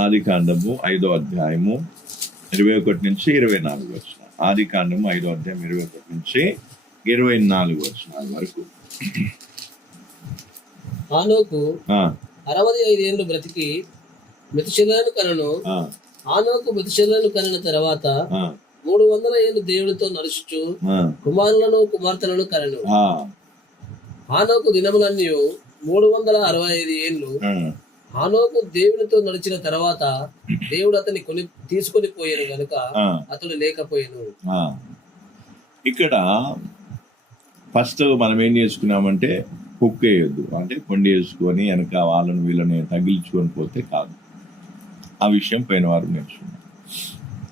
ఆది కాండము 5వ అధ్యాయము 21 నుంచి 24 వచనాలు. ఆది కాండము 5వ అధ్యాయం 21 నుంచి 24 వచనాల వరకు. హానోకు 65 ఏళ్ళు బ్రతికి మెతుషెలను కనను. హానోకు మెతుషెలను కనిన తర్వాత 300 ఏళ్ళు దేవునితో నడుచుచు కుమారులను కుమార్తెలను కనను. హానోకు దినములన్నీ 365 ఏళ్ళు. హానోకు దేవునితో నడిచిన తర్వాత దేవుడు అతన్ని తీసుకొని పోయాను గనుక అతడు లేకపోయాను. ఇక్కడ ఫస్ట్ మనం ఏం చేసుకున్నామంటే కుక్ వేయొద్దు, అంటే కొండి వేసుకొని వెనక వాళ్ళని వీళ్ళని తగిలించుకొని పోతే కాదు. ఆ విషయం పోయిన వారం నేర్చుకున్నాం.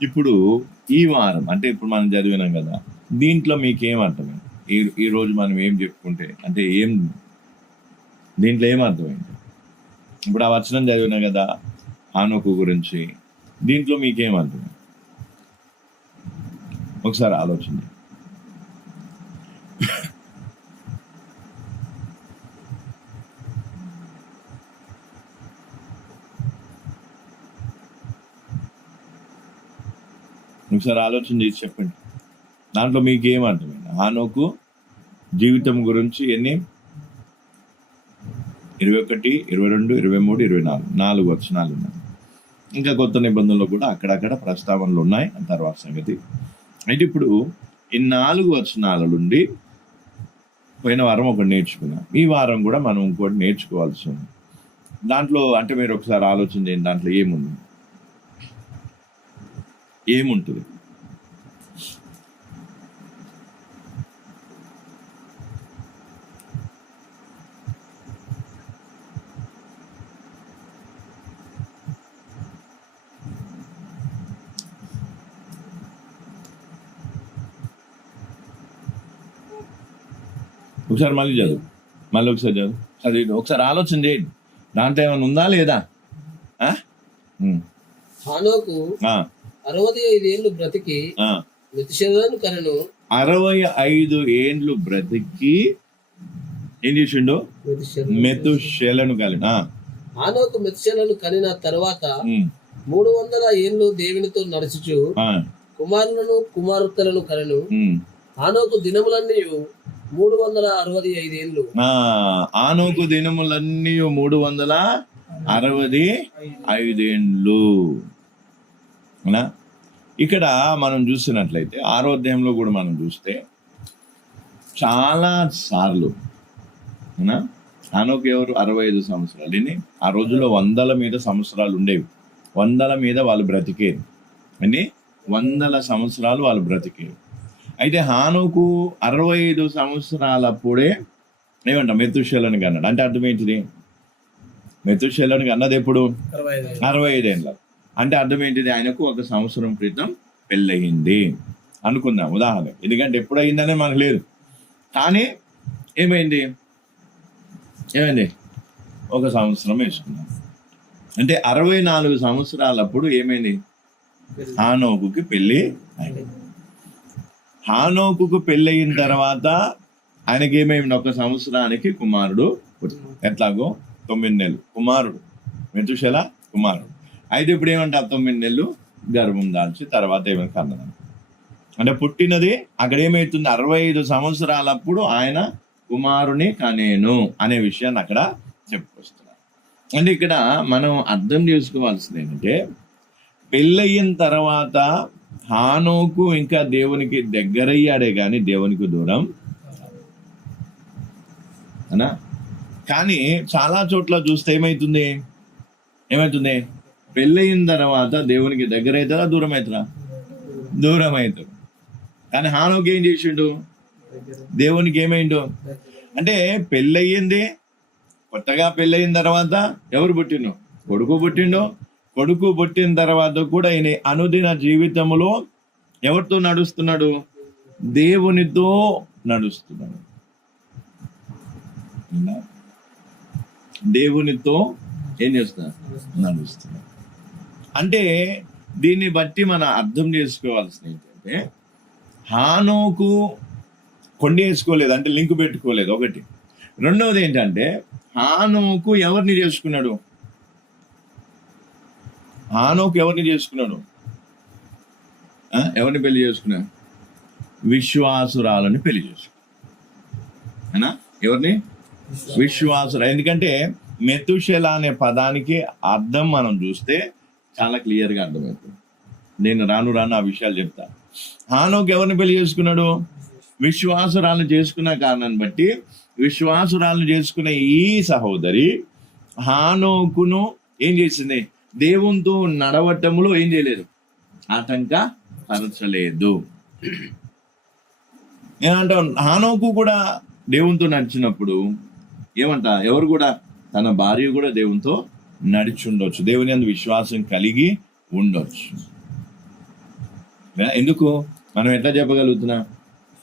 ఇప్పుడు ఈ వారం అంటే ఇప్పుడు మనం చదివినాం కదా, దీంట్లో మీకేం అర్థమైంది? ఈ రోజు మనం ఏం చెప్పుకుంటే అంటే దీంట్లో ఏం అర్థమైంది? ఇప్పుడు ఆ వచనం చదివినా కదా హానోకు గురించి, దీంట్లో మీకేం అర్థమైంది? ఒకసారి ఆలోచించండి. ఒకసారి ఆలోచన చేసి చెప్పండి, దాంట్లో మీకు ఏమర్థమైంది? హానోకు జీవితం గురించి ఎన్ని 21, 22, 23, 24 వచనాలు ఉన్నాయి. ఇంకా కొత్త నిబంధనలు కూడా అక్కడక్కడ ప్రస్తావనలు ఉన్నాయి, తర్వాత సంగతి. అయితే ఇప్పుడు ఈ 4 వచనాల నుండి పోయిన వారం ఒకటి నేర్చుకున్నాం, ఈ వారం కూడా మనం ఇంకోటి నేర్చుకోవాల్సి ఉంది. దాంట్లో అంటే మీరు ఒకసారి ఆలోచన చేయండి, దాంట్లో ఏముంటుంది? ఒకసారి మళ్ళీ ఒకసారి చదువు, ఒకసారి ఆలోచన చేయండి, దాంట్లో ఏమైనా ఉందా లేదా? హానోకు 65 ఏళ్ళు బ్రతికి మెతుషెలను కనను. 65 ఏండ్లు బ్రతికి ఏం చేసిండు? మెతుషెలను కలిన. హానోకు మెతుషెలను కనిన తర్వాత 300 ఏళ్ళు దేవునితో నడుచుచు కుమారులను కుమార్తెలను కనను. హానోకు దినములన్నీ 365 ఏళ్ళు. హానోకు దినములన్నీ 365 ఏండ్లు. ఇక్కడ మనం చూసినట్లయితే 6వ అధ్యాయంలో కూడా మనం చూస్తే చాలా సార్లు హానోకు ఎవరు? 65 సంవత్సరాలు. ఆ రోజుల్లో 100ల మీద సంవత్సరాలు ఉండేవి, 100ల మీద వాళ్ళు బ్రతికేది, అని 100 సంవత్సరాలు వాళ్ళు బ్రతికేది. అయితే హానోకు 65 సంవత్సరాలప్పుడే ఏమంట మెతుషెలను కన్నాడు. అంటే అర్థం ఏంటిది? మెతుషెలను కన్నది ఎప్పుడు? 65 ఏళ్ళ. అంటే అర్థం ఏంటిది? ఆయనకు 1 సంవత్సరం క్రితం పెళ్ళయింది అనుకుందాం ఉదాహరణ, ఎందుకంటే ఎప్పుడు అయిందనే మనకు లేదు. కానీ ఏమైంది? 1 సంవత్సరం వేసుకున్నాం. అంటే 64 సంవత్సరాలప్పుడు ఏమైంది? హానోకుకి పెళ్ళి అయింది. హానోకుకు పెళ్ళయిన తర్వాత ఆయనకి ఏమైంది? 1 సంవత్సరానికి కుమారుడు ఎట్లాగో 9 నెలలు కుమారుడు, మెతుషెల కుమారుడు. అయితే ఇప్పుడు ఏమంటారు? 9 నెలలు గర్భం దాల్చి తర్వాత ఏమైనా కన్నదాం. అంటే పుట్టినది అక్కడ ఏమవుతుంది? 65 సంవత్సరాలప్పుడు ఆయన కుమారుని కనేను అనే విషయాన్ని అక్కడ చెప్పుకొస్తున్నారు. అంటే ఇక్కడ మనం అర్థం చేసుకోవాల్సింది ఏంటంటే, పెళ్ళయిన తర్వాత హానోకు ఇంకా దేవునికి దగ్గరయ్యాడే కానీ దేవునికి దూరం అనా. కానీ చాలా చోట్ల చూస్తే ఏమవుతుంది? పెళ్ళయిన తర్వాత దేవునికి దగ్గర అవుతారా దూరం అవుతారా? దూరం అవుతారు. కానీ హానోకు ఏం చేసిండు? దేవునికి ఏమైండు? అంటే పెళ్ళయింది, కొత్తగా పెళ్ళయిన తర్వాత ఎవరు పుట్టిండు? కొడుకు పుట్టిండు. కొడుకు పుట్టిన తర్వాత కూడా ఈయన అనుదిన జీవితంలో ఎవరితో నడుస్తున్నాడు? దేవునితో నడుస్తున్నాడు. దేవునితో ఏం చేస్తున్నాడు? నడుస్తున్నాడు. అంటే దీన్ని బట్టి మనం అర్థం చేసుకోవాల్సింది ఏంటంటే, హానోకు కొండ వేసుకోలేదు, అంటే లింక్ పెట్టుకోలేదు ఒకటి. రెండవది ఏంటంటే, హానోకు ఎవరిని చేసుకున్నాడు? హానోకు ఎవరిని చేసుకున్నాడు? ఎవరిని పెళ్లి చేసుకున్నాడు? విశ్వాసురాలని పెళ్లి చేసుకున్నాడు. ఎవరిని? విశ్వాసురా. ఎందుకంటే మెతుషెల అనే పదానికి అర్థం మనం చూస్తే చాలా క్లియర్గా అర్థమవుతుంది. నేను రాను ఆ విషయాలు చెప్తా. హానోకు ఎవరిని పెళ్లి చేసుకున్నాడు? విశ్వాసురాలను చేసుకున్న కారణాన్ని బట్టి విశ్వాసురాలను చేసుకున్న ఈ సహోదరి హానోకును ఏం చేసింది? దేవునితో నడవటంలో ఏం చేయలేదు? ఆటంకపరచలేదు. ఏమంటా? హానోకు కూడా దేవునితో నడిచినప్పుడు ఏమంట? ఎవరు కూడా? తన భార్య కూడా దేవునితో నడిచి ఉండొచ్చు, దేవుని యందు విశ్వాసం కలిగి ఉండొచ్చు. ఎందుకు మనం ఎట్లా చెప్పగలుగుతున్నాం?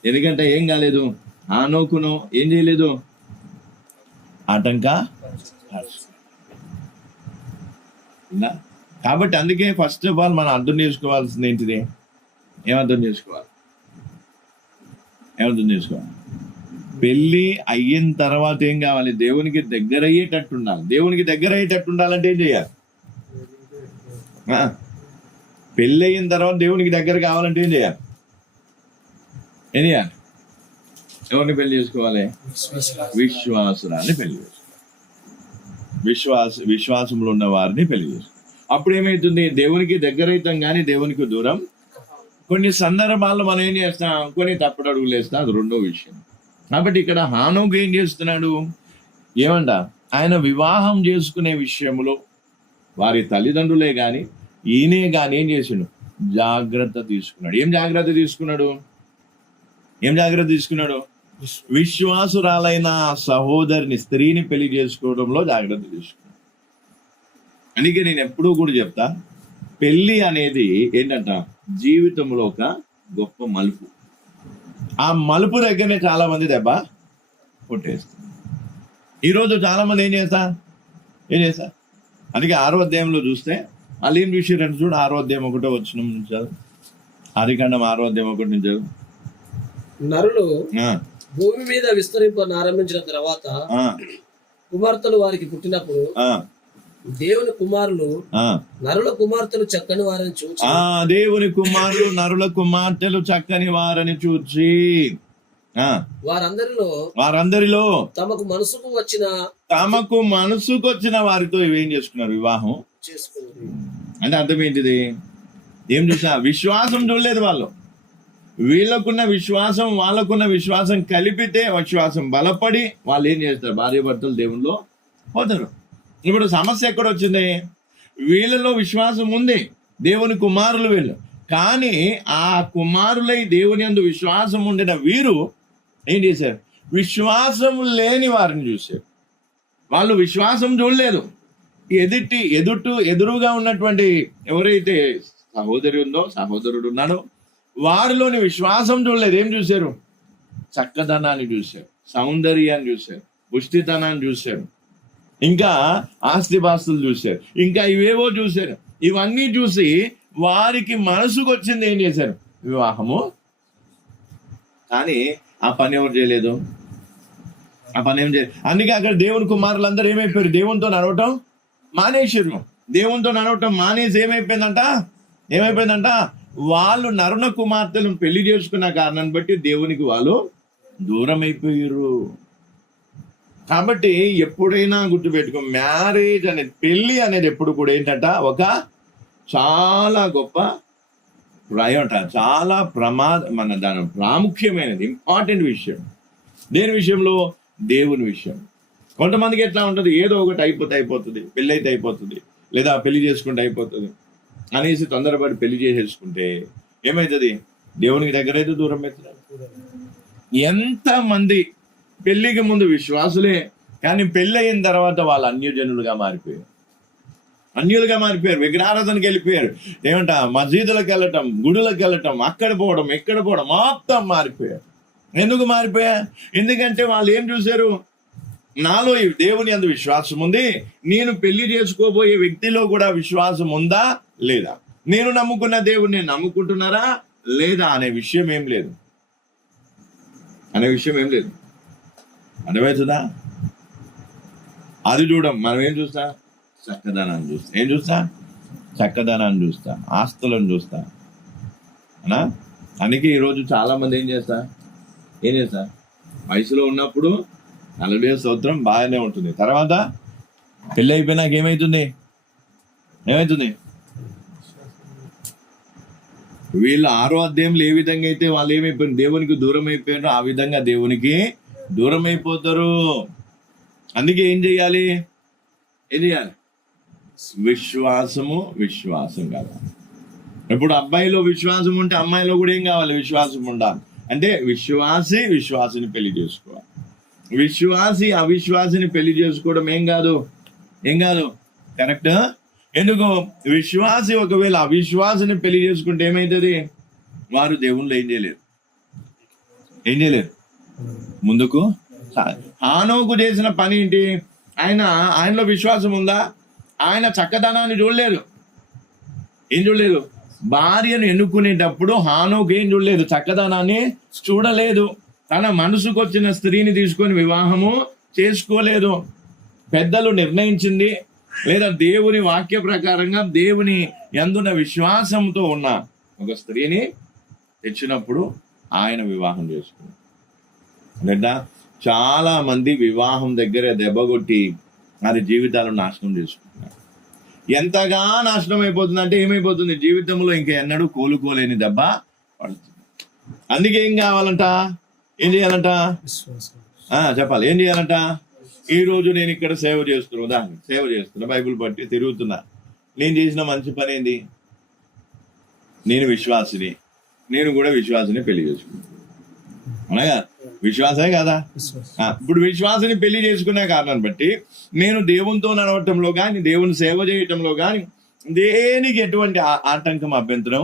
ఎందుకంటే ఏం కాలేదు, హానోకును ఏం చేయలేదు? కాబట్టి అందుకే ఫస్ట్ ఆఫ్ ఆల్ మనం అర్థం చేసుకోవాల్సింది ఏంటిది? ఏమర్థం చేసుకోవాలి? పెళ్ళి అయిన తర్వాత ఏం కావాలి? దేవునికి దగ్గర అయ్యేటట్టు ఉండాలి. దేవునికి దగ్గర అయ్యేటట్టు ఉండాలంటే ఏం చేయాలి? పెళ్ళి అయిన తర్వాత దేవునికి దగ్గర కావాలంటే ఏం చేయాలి? ఎవరిని పెళ్లి చేసుకోవాలి? విశ్వాసురాన్ని పెళ్లి చేసుకోవాలి. విశ్వాసంలో ఉన్న వారిని పెళ్లి చేసుకోవాలి. అప్పుడు ఏమైతుంది? దేవునికి దగ్గర అవుతాం కానీ దేవునికి దూరం. కొన్ని సందర్భాల్లో మనం ఏం చేస్తాం? కొన్ని తప్పుడు అడుగులు వేస్తాం, అది రెండో విషయం. కాబట్టి ఇక్కడ హానోకు ఏం చేస్తున్నాడు? ఏమంట? ఆయన వివాహం చేసుకునే విషయంలో వారి తల్లిదండ్రులే కానీ ఈయనే కానీ ఏం చేసిండు? జాగ్రత్త తీసుకున్నాడు. ఏం జాగ్రత్త తీసుకున్నాడు? విశ్వాసురాలైన సహోదరిని, స్త్రీని పెళ్లి చేసుకోవడంలో జాగ్రత్త తీసుకున్నాడు. అందుకే నేను ఎప్పుడూ కూడా చెప్తా, పెళ్లి అనేది ఏంటంట? జీవితంలో ఒక గొప్ప మలుపు. ఆ మలుపు దగ్గరనే చాలా మంది దెబ్బ కొట్టేస్తారు. ఈరోజు చాలా మంది ఏం చేస్తా అందుకే 6వ అధ్యాయంలో చూస్తే వాళ్ళు ఏం చూసారంటే, చూడు 6వ అధ్యాయం 1వ వచనం నుంచి, ఆదికాండం 6వ అధ్యాయం 1 నుంచి. నరులు భూమి మీద విస్తరింపనారంభించిన తర్వాత కుమార్తెలు వారికి పుట్టినప్పుడు దేవుని కుమారులు నరుల కుమార్తెలు చక్కని వారని చూచి, దేవుని కుమారులు నరుల కుమార్తెలు చక్కని వారని చూచి వారందరిలో తమకు మనసుకు వచ్చిన వారితో ఇవేం చేసుకున్నారు? వివాహం చేసుకున్నారు. అంటే అర్థం ఏంటిది? ఏం చూసా? విశ్వాసం చూడలేదు వాళ్ళు. వీళ్ళకున్న విశ్వాసం వాళ్ళకున్న విశ్వాసం కలిపితే విశ్వాసం బలపడి వాళ్ళు ఏం చేస్తారు? భార్య భర్తలు దేవుల్లో పోతారు. ఇప్పుడు సమస్య ఎక్కడ వచ్చింది? వీళ్ళలో విశ్వాసం ఉంది, దేవుని కుమారులు వీళ్ళు. కానీ ఆ కుమారులై దేవుని యందు విశ్వాసం ఉండిన వీరు ఏం చేశారు? విశ్వాసం లేని వారిని చూశారు. వాళ్ళు విశ్వాసం చూడలేదు. ఎదురుగా ఉన్నటువంటి ఎవరైతే సహోదరి ఉందో, సహోదరుడు ఉన్నాడో, వారిలోని విశ్వాసం చూడలేదు. ఏం చూశారు? చక్కదనాన్ని చూశారు, సౌందర్యాన్ని చూశారు, పుష్టితనాన్ని చూశారు, ఇంకా ఆస్తిపాస్తులు చూశారు, ఇంకా ఇవేవో చూశారు. ఇవన్నీ చూసి వారికి మనసుకు వచ్చింది ఏం చేశారు? వివాహము. కానీ ఆ పని ఎవరు చేయలేదు? అందుకే అక్కడ దేవుని కుమారులందరూ ఏమైపోయారు? దేవునితో నడవటం మానేసారు. దేవునితో నడవటం మానేసి ఏమైపోయిందంట? వాళ్ళు నరుణ కుమార్తెలను పెళ్లి చేసుకున్న కారణాన్ని బట్టి దేవునికి వాళ్ళు దూరం అయిపోయారు. కాబట్టి ఎప్పుడైనా గుర్తుపెట్టుకో, మ్యారేజ్ అనేది, పెళ్లి అనేది ఎప్పుడు కూడా ఏంటంట? ఒక చాలా గొప్ప చాలా దాని ప్రాముఖ్యమైనది, ఇంపార్టెంట్ విషయం. దేని విషయంలో? దేవుని విషయం. కొంతమందికి ఎట్లా ఉంటుంది? ఏదో ఒకటి అయిపోతుంది, పెళ్ళి అయితే అయిపోతుంది, లేదా పెళ్లి చేసుకుంటే అయిపోతుంది అనేసి తొందరపడి పెళ్లి చేసేసుకుంటే ఏమవుతుంది? దేవునికి దగ్గర అయితే దూరం అవుతుంది. ఎంతమంది పెళ్లికి ముందు విశ్వాసులే, కానీ పెళ్ళి అయిన తర్వాత వాళ్ళు అన్యజనులుగా మారిపోయారు. విగ్రహారాధనకి వెళ్ళిపోయారు. ఏమంట? మసీదులకు వెళ్ళటం, గుడులకు వెళ్ళటం, అక్కడ పోవడం, ఎక్కడ పోవడం, మొత్తం మారిపోయారు. ఎందుకు మారిపోయారు? ఎందుకంటే వాళ్ళు ఏం చూశారు? నాలో ఈ దేవుని యందు విశ్వాసం ఉంది, నేను పెళ్లి చేసుకోబోయే వ్యక్తిలో కూడా విశ్వాసం ఉందా లేదా, నేను నమ్ముకున్న దేవుడిని నమ్ముకుంటున్నారా లేదా అనే విషయం ఏం లేదు. అర్థమవుతుందా? అది చూడం. మనం ఏం చూస్తా? చక్కదనాన్ని చూస్తా. ఏం చూస్తా? చక్కదనాన్ని చూస్తా, ఆస్తులను చూస్తా అనా. అందుకే ఈరోజు చాలా మంది ఏం చేస్తా వయసులో ఉన్నప్పుడు 40 స్తోత్రం బాగానే ఉంటుంది. తర్వాత పెళ్ళి అయిపోయినాక ఏమవుతుంది? వీళ్ళు 6వ అధ్యాయంలో ఏ విధంగా అయితే వాళ్ళు ఏమైపోయారు, దేవునికి దూరం అయిపోయారు, ఆ విధంగా దేవునికి దూరం అయిపోతారు. అందుకే ఏం చేయాలి? విశ్వాసం కావాలి. ఇప్పుడు అబ్బాయిలో విశ్వాసం ఉంటే అమ్మాయిలో కూడా ఏం కావాలి? విశ్వాసం ఉండాలి. అంటే విశ్వాసిని పెళ్లి చేసుకోవాలి. విశ్వాసి అవిశ్వాసిని పెళ్లి చేసుకోవడం ఏం కాదు కరెక్ట్. ఎందుకు? విశ్వాసి ఒకవేళ అవిశ్వాసిని పెళ్లి చేసుకుంటే ఏమైతుంది? వారు దేవుళ్ళు ఏం చేయలేరు ముందుకు. హానోకు చేసిన పని ఏంటి? ఆయనలో విశ్వాసం ఉందా? ఆయన చక్కదనాన్ని ఏం చూడలేదు. భార్యను ఎన్నుకునేటప్పుడు హానోకు ఏం చూడలేదు? చక్కదనాన్ని చూడలేదు. తన మనసుకు వచ్చిన స్త్రీని తీసుకొని వివాహము చేసుకోలేదు. పెద్దలు నిర్ణయించింది లేదా దేవుని వాక్య ప్రకారంగా దేవుని యందున విశ్వాసంతో ఉన్న ఒక స్త్రీని తెచ్చినప్పుడు ఆయన వివాహం చేసుకున్నాడు. లేదా చాలా మంది వివాహం దగ్గర దెబ్బగొట్టి వారి జీవితాలను నాశనం చేసుకుంటున్నారు. ఎంతగా నాశనం అయిపోతుందంటే ఏమైపోతుంది? జీవితంలో ఇంకా ఎన్నడూ కోలుకోలేని దెబ్బ పడుతుంది. అందుకే ఏం కావాలంట? ఏం చేయాలంట? చెప్పాలి. ఏం చేయాలంట? ఈ రోజు నేను ఇక్కడ సేవ చేస్తున్నా, బైబిల్ పట్టి తిరుగుతున్నా. నేను చేసిన మంచి పని ఏంది? నేను కూడా విశ్వాసిని పెళ్లి చేసుకున్నాను. అనగా విశ్వాసమే కదా. ఇప్పుడు విశ్వాసిని పెళ్లి చేసుకునే కారణాన్ని బట్టి నేను దేవునితో నడవటంలో కానీ, దేవుని సేవ చేయటంలో కానీ దేనికి ఎటువంటి ఆటంకం, అభ్యంతరం.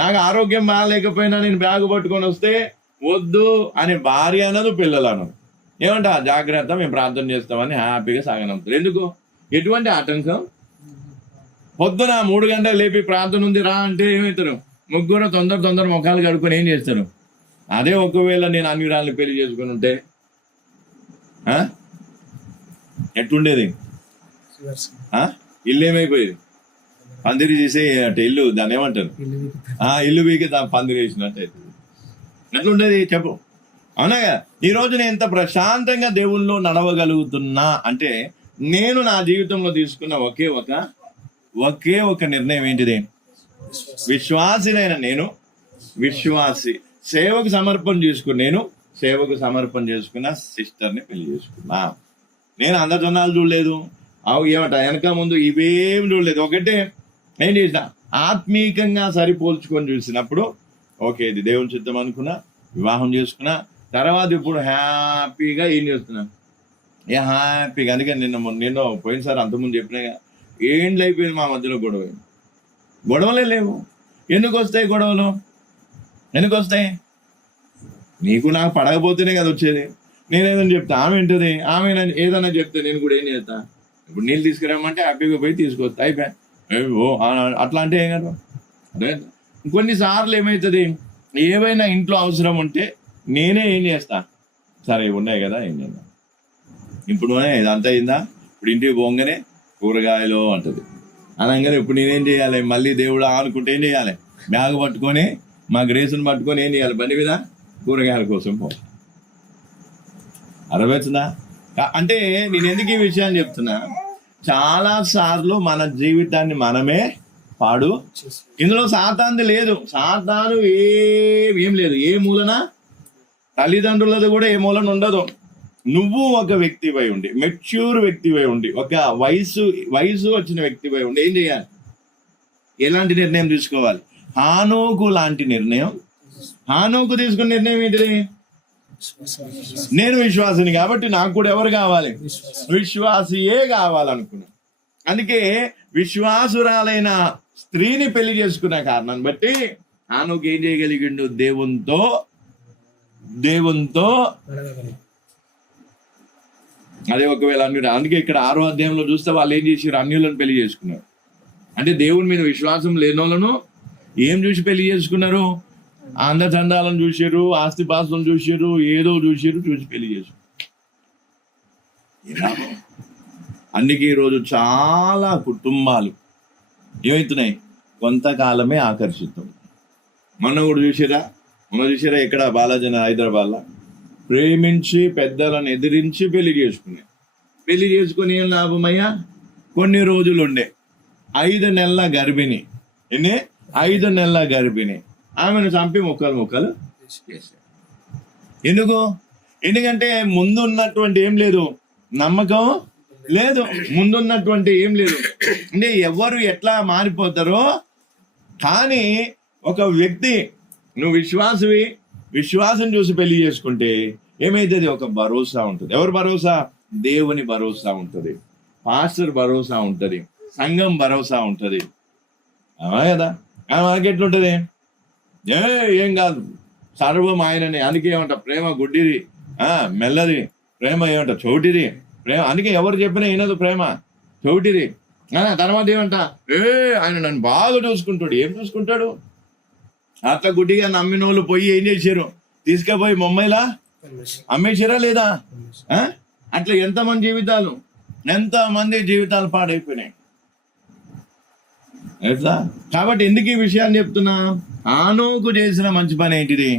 నాకు ఆరోగ్యం బాగాలేకపోయినా నేను బ్యాగు పట్టుకొని వస్తే వద్దు అని భార్య అనదు, పిల్లలు అనదు. ఏమంటా? జాగ్రత్త, మేము ప్రార్థన చేస్తామని హ్యాపీగా సాగనంపుతారు. ఎందుకు? ఎటువంటి ఆటంకం. పొద్దున 3 గంటలు లేపి ప్రార్థన ఉంది రా అంటే ఏమవుతారు? ముగ్గురు తొందర ముఖాలు కడుక్కొని ఏం చేస్తారు? అదే ఒకవేళ నేను అన్యురాల్ని పెళ్లి చేసుకుని ఉంటే ఎట్లుండేది? ఇల్లు ఏమైపోయేది? పందిరి చేసే అంటే ఇల్లు, దాన్ని ఏమంటారు? ఇల్లు వీకి పందిరి వేసినట్టు అవుతుంది. ఎట్లుండేది చెప్పు. అవునాగా? ఈరోజు నేను ఎంత ప్రశాంతంగా దేవుల్లో నడవగలుగుతున్నా అంటే నేను నా జీవితంలో తీసుకున్న ఒకే ఒక నిర్ణయం ఏంటిది? విశ్వాసినైన నేను సేవకు సమర్పణ చేసుకున్న సిస్టర్ని పెళ్లి చేసుకున్నా. నేను అందజనాలు చూడలేదు, ఏమంట వెనక ముందు ఇవేం చూడలేదు. ఒకటే ఏం చేసిన? ఆత్మీకంగా సరిపోల్చుకొని చూసినప్పుడు ఓకే ఇది దేవుని చిత్తం అనుకున్నా, వివాహం చేసుకున్నా. తర్వాత ఇప్పుడు హ్యాపీగా ఏం చేస్తున్నా? హ్యాపీగా. అందుకే నిన్న పోయినసారి అంతకుముందు చెప్పినాగా, ఏండ్లు అయిపోయింది మా మధ్యలో గొడవలే లేవు. ఎందుకు వస్తాయి గొడవలు? నీకు నాకు పడకపోతేనే కదా వచ్చేది. నేనేదని చెప్తా, ఆమె వింటది. ఆమె ఏదైనా చెప్తే నేను కూడా ఏం చేస్తా? ఇప్పుడు నీళ్ళు తీసుకురామంటే హ్యాపీగా పోయి తీసుకొస్తా, అయిపోయా. అట్లా అంటే ఏం కదా. అదే కొన్నిసార్లు ఏమవుతుంది, ఏవైనా ఇంట్లో అవసరం ఉంటే నేనే ఏం చేస్తా? సరే ఇవి ఉన్నాయి కదా, ఏం చేద్దాం. ఇప్పుడు ఇదంతా అయిందా? ఇప్పుడు ఇంటికి పోగానే కూరగాయలు అంటది అనగానే ఇప్పుడు నేనేం చేయాలి? మళ్ళీ దేవుడు అనుకుంటే ఏం చేయాలి? బ్యాగ్ పట్టుకొని మా గ్రేసుని పట్టుకొని ఏం చేయాలి? బండి మీద కూరగాయల కోసం అరవచ్చునా? అంటే నేను ఎందుకు ఈ విషయాన్ని చెప్తున్నా? చాలా సార్లు మన జీవితాన్ని మనమే పాడు. ఇందులో సాతాను లేదు. సాతాను ఏం లేదు. ఏ మూలన? తల్లిదండ్రులది కూడా ఏ మూలన ఉండదు. నువ్వు ఒక వ్యక్తివై ఉండి, మెచ్యూర్ వ్యక్తివై ఉండి, ఒక వయసు వచ్చిన వ్యక్తివై ఉండి ఏం చేయాలి? ఎలాంటి నిర్ణయం తీసుకోవాలి? హానోకు లాంటి నిర్ణయం. హానోకు తీసుకున్న నిర్ణయం ఏంటిది? నేను విశ్వాసిని కాబట్టి నాకు కూడా ఎవరు కావాలి? విశ్వాసియే కావాలనుకున్నా. అందుకే విశ్వాసురాలైన స్త్రీని పెళ్లి చేసుకున్న కారణాన్ని బట్టి హానోకు ఏం చేయగలిగిండు? దేవునితో అదే ఒకవేళ అన్యుడు. అందుకే ఇక్కడ 6వ అధ్యాయంలో చూస్తే వాళ్ళు ఏం చేసారు? అన్యులను పెళ్లి చేసుకున్నారు. అంటే దేవుని మీద విశ్వాసం లేనోళ్ళను ఏం చూసి పెళ్లి చేసుకున్నారు? అందచందాలను చూసారు, ఆస్తిపాస్తులను చూసారు, ఏదో చూసి పెళ్లి చేశారు. అందుకే ఈరోజు చాలా కుటుంబాలు ఏమవుతున్నాయి? కొంతకాలమే ఆకర్షితం. మొన్న కూడా చూసారా ఇక్కడ బాలాజీ హైదరాబాద్లో ప్రేమించి పెద్దలను ఎదిరించి పెళ్లి చేసుకుని ఏం లాభమయ్యా? కొన్ని రోజులు ఉండే 5 నెలల గర్భిణి, 5 నెలల గర్భిణి ఆమెను చంపి ముక్కలు చేశారు. ఎందుకంటే ముందున్నటువంటి ఏం లేదు, నమ్మకం లేదు, ముందున్నటువంటి ఏం లేదు. అంటే ఎవరు ఎట్లా మారిపోతారో. కానీ ఒక వ్యక్తి, నువ్వు విశ్వాసం చూసి పెళ్లి చేసుకుంటే ఏమైతుంది? ఒక భరోసా ఉంటుంది. ఎవరు భరోసా? దేవుని భరోసా ఉంటుంది, పాస్టర్ భరోసా ఉంటుంది, సంఘం భరోసా ఉంటుంది. అవునా కదా? మనకి ఎట్లుంటుంది? ఏం కాదు, సర్వం ఆయనని. అందుకే ఏమంట, ప్రేమ గుడ్డిది, మెల్లది, ప్రేమ ఏమంట చౌటిది. ప్రేమ అందుకే ఎవరు చెప్పినా వినదు, ప్రేమ చౌటిది. తర్వాత ఏమంట, ఆయన నన్ను బాగా చూసుకుంటాడు. ఏం చూసుకుంటాడు? అట్లా గుడ్డిగా నమ్మిన వాళ్ళు పోయి ఏం చేశారు? తీసుకుపోయి ముంబైలా అమ్మేసారా లేదా? అట్లా ఎంతమంది జీవితాలు పాడైపోయినాయి. ఎట్లా? కాబట్టి ఎందుకు ఈ విషయాన్ని చెప్తున్నా? ఆనోకు చేసిన మంచి పని ఏంటిది?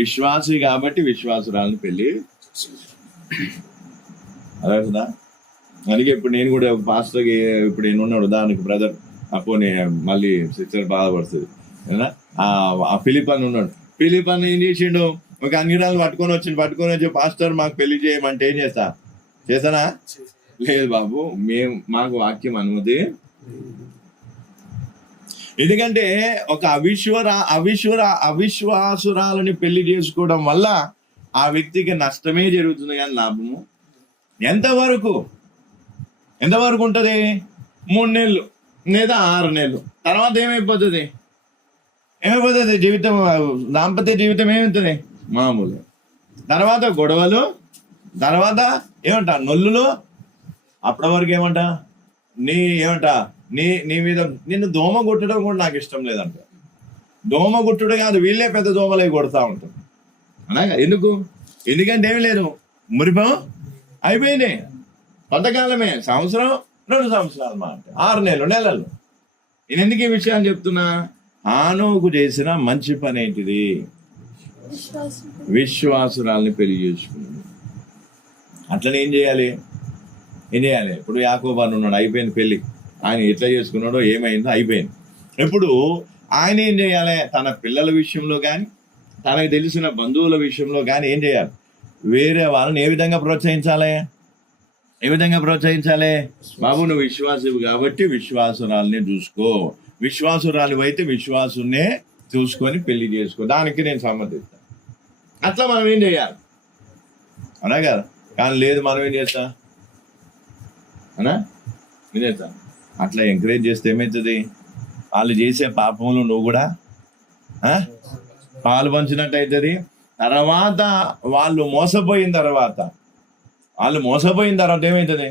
విశ్వాసి కాబట్టి విశ్వాసురాలను పెళ్లి. అదే కదా. అందుకే ఇప్పుడు నేను కూడా పాస్టర్కి ఇప్పుడు నేను ఉన్నాడు ఉదాహరణకి బ్రదర్ అప్పుడు మళ్ళీ సిస్టర్ బాధపడుతుంది. ఆ ఫిలిప్ అని ఉన్నాడు. ఫిలిప్ అని ఏం చేసిండు? ఒక అంగిరాలు పట్టుకొని వచ్చి పాస్టర్ మాకు పెళ్లి చేయమంటే ఏం చేస్తానా? లేదు బాబు, మాకు వాక్యం అనుమతి. ఎందుకంటే ఒక అవిశ్వాసురాలని పెళ్లి చేసుకోవడం వల్ల ఆ వ్యక్తికి నష్టమే జరుగుతుంది కానీ లాభము ఎంతవరకు ఉంటుంది? 3 నెలలు లేదా 6 నెలలు. తర్వాత ఏమైపోతుంది? జీవితం, దాంపత్య జీవితం ఏమవుతుంది? మామూలు. తర్వాత గొడవలు, తర్వాత నొల్లులు. అప్పటి వరకు నీ మీద నిన్ను దోమ కొట్టడం కూడా నాకు ఇష్టం లేదంట. దోమ కొట్టుడు కాదు, వీళ్ళే పెద్ద దోమలై కొడతా ఉంటారు. అలాగా ఎందుకంటే ఏమి లేదు, మురిపం అయిపోయినాయి. కొంతకాలమే, సంవత్సరం 2 సంవత్సరాలు మాట, 6 నెలలు. నేను ఎందుకు ఈ విషయాన్ని చెప్తున్నా? ఆనోకు చేసిన మంచి పని ఏంటిది? విశ్వాసురాల్ని పెళ్లి చేసుకున్నాడు. అట్లనే ఏం చేయాలి? ఇప్పుడు యాకోబు అని ఉన్నాడు, అయిపోయింది పెళ్లి. ఆయన ఎట్లా చేసుకున్నాడో ఏమైందో అయిపోయింది. ఇప్పుడు ఆయన ఏం చేయాలి? తన పిల్లల విషయంలో కానీ, తనకు తెలిసిన బంధువుల విషయంలో కానీ ఏం చేయాలి? వేరే వాళ్ళని ఏ విధంగా ప్రోత్సహించాలి? బాబు, నువ్వు విశ్వాసివి కాబట్టి విశ్వాసురాల్ని చూసుకో. విశ్వాసురాలు అయితే విశ్వాసునే చూసుకొని పెళ్లి చేసుకో. దానికి నేను సమ్మతిస్తాను. అట్లా మనం ఏం చేయాలి? అనా కదా? కానీ లేదు, మనం ఏం చేస్తా? అట్లా ఎంకరేజ్ చేస్తే ఏమవుతుంది? వాళ్ళు చేసే పాపంలో నువ్వు కూడా పాలు పంచినట్టు అవుతుంది. తర్వాత వాళ్ళు మోసపోయిన తర్వాత ఏమవుతుంది?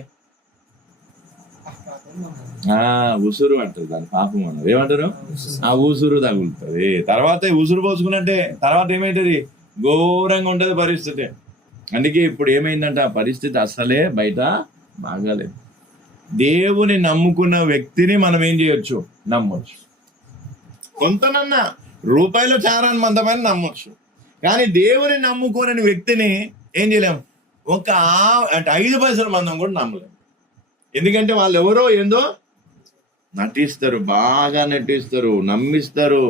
ఉసురు అంటారు దాని, పాపం అన్నారు. ఏమంటారు? ఆ ఉసురు తగులుతుంది. తర్వాత ఉసురు పోసుకున్నట్టే. తర్వాత ఏమవుతుంది? ఘోరంగా ఉంటుంది పరిస్థితి. అందుకే ఇప్పుడు ఏమైందంట, పరిస్థితి అసలే బయట బాగాలేదు. దేవుని నమ్ముకున్న వ్యక్తిని మనం ఏం చేయొచ్చు? నమ్మొచ్చు. కొంతనన్నా రూపాయలు చారాన్ని మందమని నమ్మొచ్చు. కానీ దేవుని నమ్ముకోని వ్యక్తిని ఏం చేయలేము. అంటే 5 పైసల మందం కూడా నమ్మలేము. ఎందుకంటే వాళ్ళు ఎవరో ఏందో నటిస్తారు, బాగా నటిస్తారు, నమ్మిస్తారు,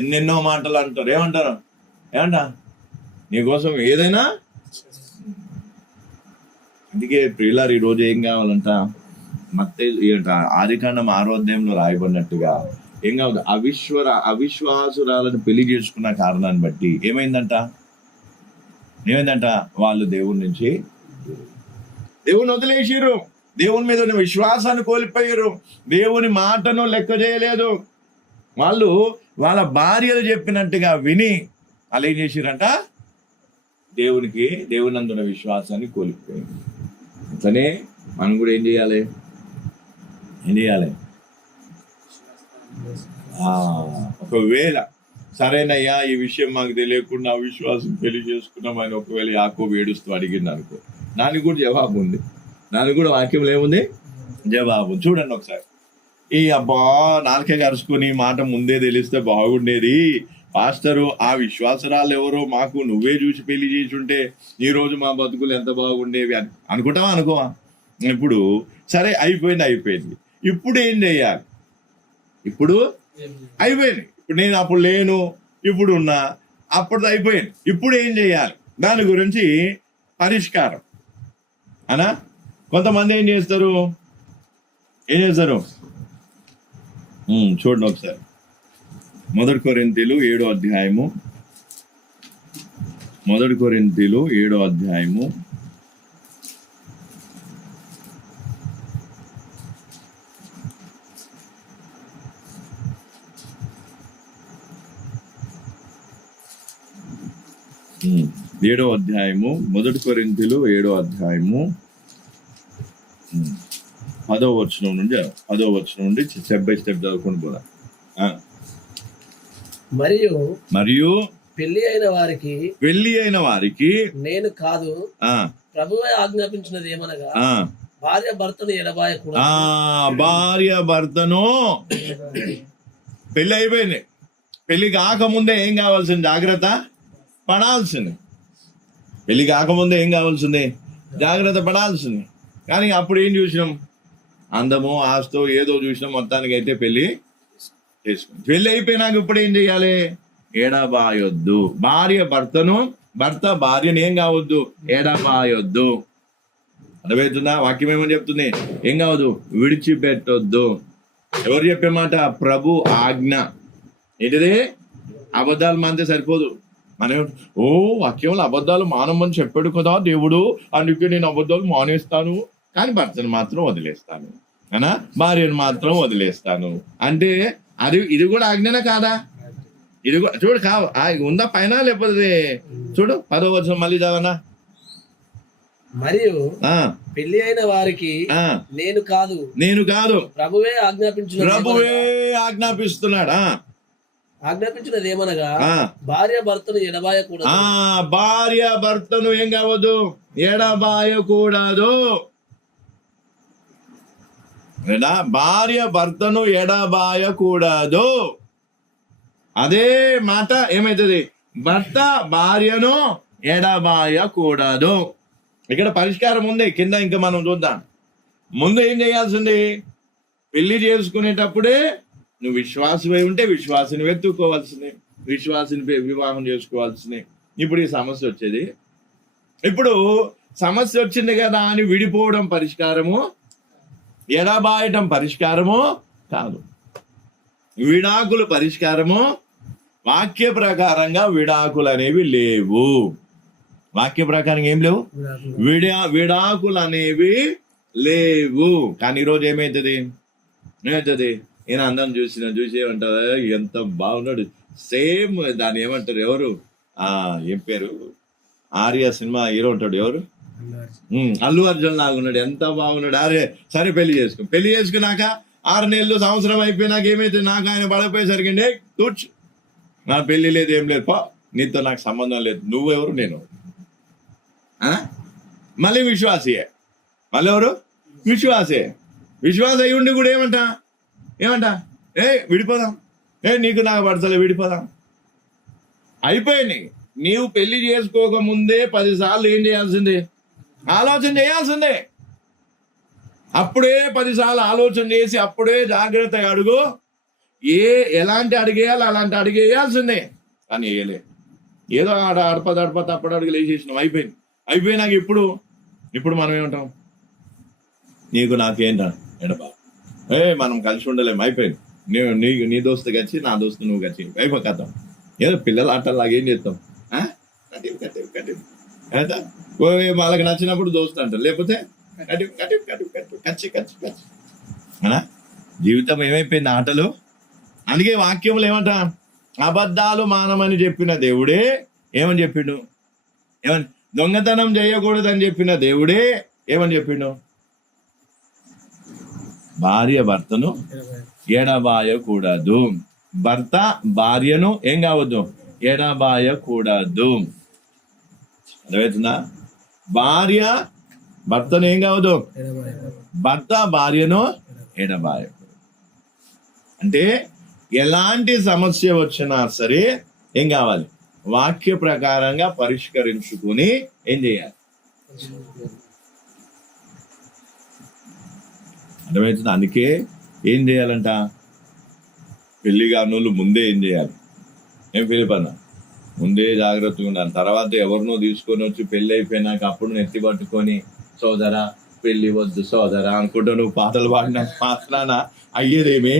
ఎన్నెన్నో మాటలు అంటారు. ఏమంట నీకోసం ఏదైనా. అందుకే ప్రియులారు ఈరోజు ఏం కావాలంట? ఆదికాండం 6వ అధ్యాయంలో రాయబడినట్టుగా ఏం కావద్దు, అవిశ్వాసురాలను పెళ్లి చేసుకున్న కారణాన్ని బట్టి ఏమైందంట? వాళ్ళు దేవుని వదిలేసిర్రు. దేవుని మీద విశ్వాసాన్ని కోల్పోయారు. దేవుని మాటను లెక్క చేయలేదు. వాళ్ళు వాళ్ళ భార్యలు చెప్పినట్టుగా విని వాళ్ళు ఏం చేసిరంట? దేవుని అందున్న విశ్వాసాన్ని కోల్పోయారు. అట్లనే మనం కూడా ఏం చేయాలి? ఒకవేళ సరేనయ్యా, ఈ విషయం మాకు తెలియకుండా అవిశ్వాసం పెళ్లి చేసుకున్నాం అని ఒకవేళ యాకోబు ఏడుస్తూ అడిగింది అనుకో, దానికి కూడా జవాబు ఉంది. దానికి కూడా వాక్యంలో ఏముంది? జవాబు. చూడండి ఒకసారి ఈ అబ్బా నాలుకే కరుచుకుని మాట ముందే తెలిస్తే బాగుండేది పాస్టరు, ఆ విశ్వాసరాలు ఎవరో మాకు నువ్వే చూసి పెళ్లి చేసి ఉంటే ఈ రోజు మా బతుకులు ఎంత బాగుండేవి అని అనుకుంటావా అనుకోవా? ఇప్పుడు సరే అయిపోయింది. ఇప్పుడు ఏం చేయాలి? ఇప్పుడు అయిపోయింది. ఇప్పుడు నేను అప్పుడు లేను, ఇప్పుడు ఉన్నా, అప్పుడు అయిపోయింది. ఇప్పుడు ఏం చేయాలి? దాని గురించి పరిష్కారం అనా. కొంతమంది ఏం చేస్తారు చూడండి ఒకసారి 1 కొరింథీలు 7వ అధ్యాయము 1 కొరింథీలు 7వ అధ్యాయము 7వ అధ్యాయము 1 కొరింథీలు 7వ అధ్యాయము 10వ వచనం నుండి స్టెప్ బై స్టెప్ చదువుకొని పోదాం. మరియు పెళ్లి అయిన వారికి నేను కాదు, ప్రభువే ఆజ్ఞాపించినది ఏమనగా భార్య భర్తను ఎడబాయకూడదు. భార్య భర్తను పెళ్లి అయిపోయింది, పెళ్లి కాకముందే ఏం కావాల్సింది? జాగ్రత్త పడాల్సింది. పెళ్లి కాకముందే ఏం కావాల్సింది? జాగ్రత్త పడాల్సింది. కానీ అప్పుడు ఏం చూసినాం? అందమో ఆస్తో ఏదో చూసినాం. మొత్తానికి అయితే పెళ్లి చేసుకుని పెళ్లి అయిపోయినాక ఇప్పుడు ఏం చెయ్యాలి? ఎడబాయొద్దు. భర్త భార్యను ఏం కావద్దు? ఎడబాయొద్దు. అర్థమవుతుందా? వాక్యం ఏమని చెప్తుంది? ఏం కావద్దు? విడిచిపెట్టొద్దు. ఎవరు చెప్పే మాట? ప్రభు ఆజ్ఞ. ఏంటిది? అబద్ధాలు మానితే సరిపోదు. మనం వాక్యంలో అబద్ధాలు మానమని చెప్పాడు కదా దేవుడు, అందుకే నేను అబద్ధాలు మానేస్తాను, కానీ భర్తను మాత్రం వదిలేస్తాను అనా, భార్యను మాత్రం వదిలేస్తాను అంటే ఇది కూడా ఆజ్ఞనే కాదా? ఇది కూడా చూడు ఉందా పైన, లేకపోతే చూడు 10వ వచనం మళ్ళీ చదవనా. మరియు పెళ్లి అయిన వారికి నేను కాదు ప్రభువే ఆజ్ఞాపిస్తున్నాడు. ఆజ్ఞాపించినది ఏమనగా భార్య భర్తను ఎడబాయకూడదు. భార్య భర్తను ఏం కావద్దు? ఎడబాయకూడదు. భార్య భర్తను ఎడబాయకూడదు. అదే మాట ఏమైతుంది? భర్త భార్యను ఎడబాయకూడదు. ఇక్కడ పరిష్కారం ఉంది, కింద ఇంకా మనం చూద్దాం. ముందు ఏం చేయాల్సింది? పెళ్లి చేసుకునేటప్పుడే నువ్వు విశ్వాసమై ఉంటే విశ్వాసిని వెతుక్కోవాల్సింది, విశ్వాసిని వివాహం చేసుకోవాల్సింది. ఇప్పుడు ఈ సమస్య వచ్చేది. ఇప్పుడు సమస్య వచ్చింది కదా అని విడిపోవడం పరిష్కారము, ఎడబాయటం పరిష్కారము కాదు. విడాకులు పరిష్కారము. వాక్య ప్రకారంగా విడాకులు అనేవి లేవు. వాక్య ప్రకారంగా ఏం లేవు? విడాకులు అనేవి లేవు. కానీ ఈరోజు ఏమవుతుంది? ఈయన అందరం చూసి ఏమంటారు? ఎంత బాగున్నాడు, సేమ్ దాన్ని ఏమంటారు? ఎవరు ఏం పేరు? ఆర్య సినిమా హీరో ఉంటాడు, ఎవరు? అల్లు అర్జున్ లాగా ఉన్నాడు, ఎంత బాగున్నాడు. అరే సరే పెళ్లి చేసుకున్నాక 6 నెలలు సంవత్సరం అయిపోయినాక ఏమైతే? నాకు ఆయన పడపోయేసరికి కూర్చు, నా పెళ్లి లేదు, ఏం లేదు, నీతో నాకు సంబంధం లేదు, నువ్వెవరు, నేను మళ్ళీ విశ్వాసే. మళ్ళీ ఎవరు? విశ్వాసే. విశ్వాస అయి ఉండి కూడా ఏమంట విడిపోదాం, నీకు నాకు పడతలే, విడిపోదాం. అయిపోయింది. నీవు పెళ్లి చేసుకోకముందే 10 సార్లు ఏం చేయాల్సిందే? ఆలోచన చేయాల్సిందే. అప్పుడే 10 సార్లు ఆలోచన చేసి అప్పుడే జాగ్రత్తగా అడుగు. ఎలాంటి అడిగేయాలి అలాంటి అడిగేయాల్సిందే. కానీ వేయలే, ఏదో అడపదడప అప్పుడు అడుగులు వేసేసినాం. అయిపోయినాక ఇప్పుడు మనం ఏమంటాం? నీకు నాకేంటా ఎడబా, మనం కలిసి ఉండలేము, అయిపోయింది. నీ దోస్తు గచ్చి, నా దోస్తు నువ్వు గచ్చి, అయిపోతాం. ఏదో పిల్లల ఆటలాగా ఏం చేస్తాం? వాళ్ళకి నచ్చినప్పుడు దోస్తు అంటారు, లేకపోతే కచ్చి జీవితం ఏమైపోయింది? ఆటలు. అందుకే వాక్యంలో ఏమంటా? అబద్ధాలు మానమని చెప్పిన దేవుడే ఏమని చెప్పిండు? దొంగతనం చేయకూడదని చెప్పిన దేవుడే ఏమని చెప్పిండు? భార్య భర్తను ఎడబాయకూడదు. భర్త భార్యను ఏం కావద్దు? ఎడబాయకూడదు. అర్థమవుతుందా? భార్య భర్తను ఏం కావద్దు? భర్త భార్యను ఎడబాయకూడదు. అంటే ఎలాంటి సమస్య వచ్చినా సరే ఏం కావాలి? వాక్య ప్రకారంగా పరిష్కరించుకుని ఏం చేయాలి? అర్థమవుతుంది. అందుకే ఏం చేయాలంట? పెళ్లి కానోళ్ళు ముందే ఏం చేయాలి? ఏం పిలిపన్నా? ముందే జాగ్రత్తగా ఉండాలి. తర్వాత ఎవరినో తీసుకొని వచ్చి పెళ్లి అయిపోయినాక అప్పుడు నెత్తి పట్టుకొని సోదరా పెళ్లి వద్దు సోదరా అనుకుంటా నువ్వు పాటలు పాడిన మాత్రాన అయ్యేదేమి?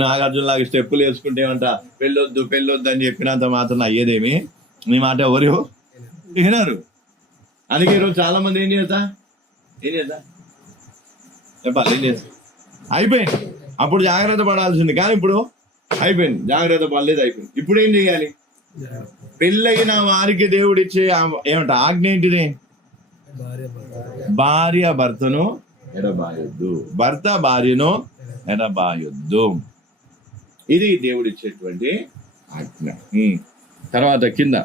నాగార్జునలాగా స్టెప్పులు వేసుకుంటే ఏమంట పెళ్ళొద్దు పెళ్ళొద్దు అని చెప్పినంత మాత్రం అయ్యేదేమి? నీ మాట ఎవరు వినరు. అందుకే ఈరోజు చాలా మంది ఏం చేస్తా చెప్పాలి, ఏం చేస్తా అయిపోయింది. అప్పుడు జాగ్రత్త పడాల్సింది, కానీ ఇప్పుడు అయిపోయింది, జాగ్రత్త పడలేదు, అయిపోయింది. ఇప్పుడు ఏం చేయాలి? పెళ్ళైన వారికి దేవుడిచ్చే ఏమంట ఆజ్ఞ ఏంటిది? భార్య భర్తను ఎడబాయొద్దు, భర్త భార్యను ఎడబాయొద్దు. ఇది దేవుడిచ్చేటువంటి ఆజ్ఞ. తర్వాత కింద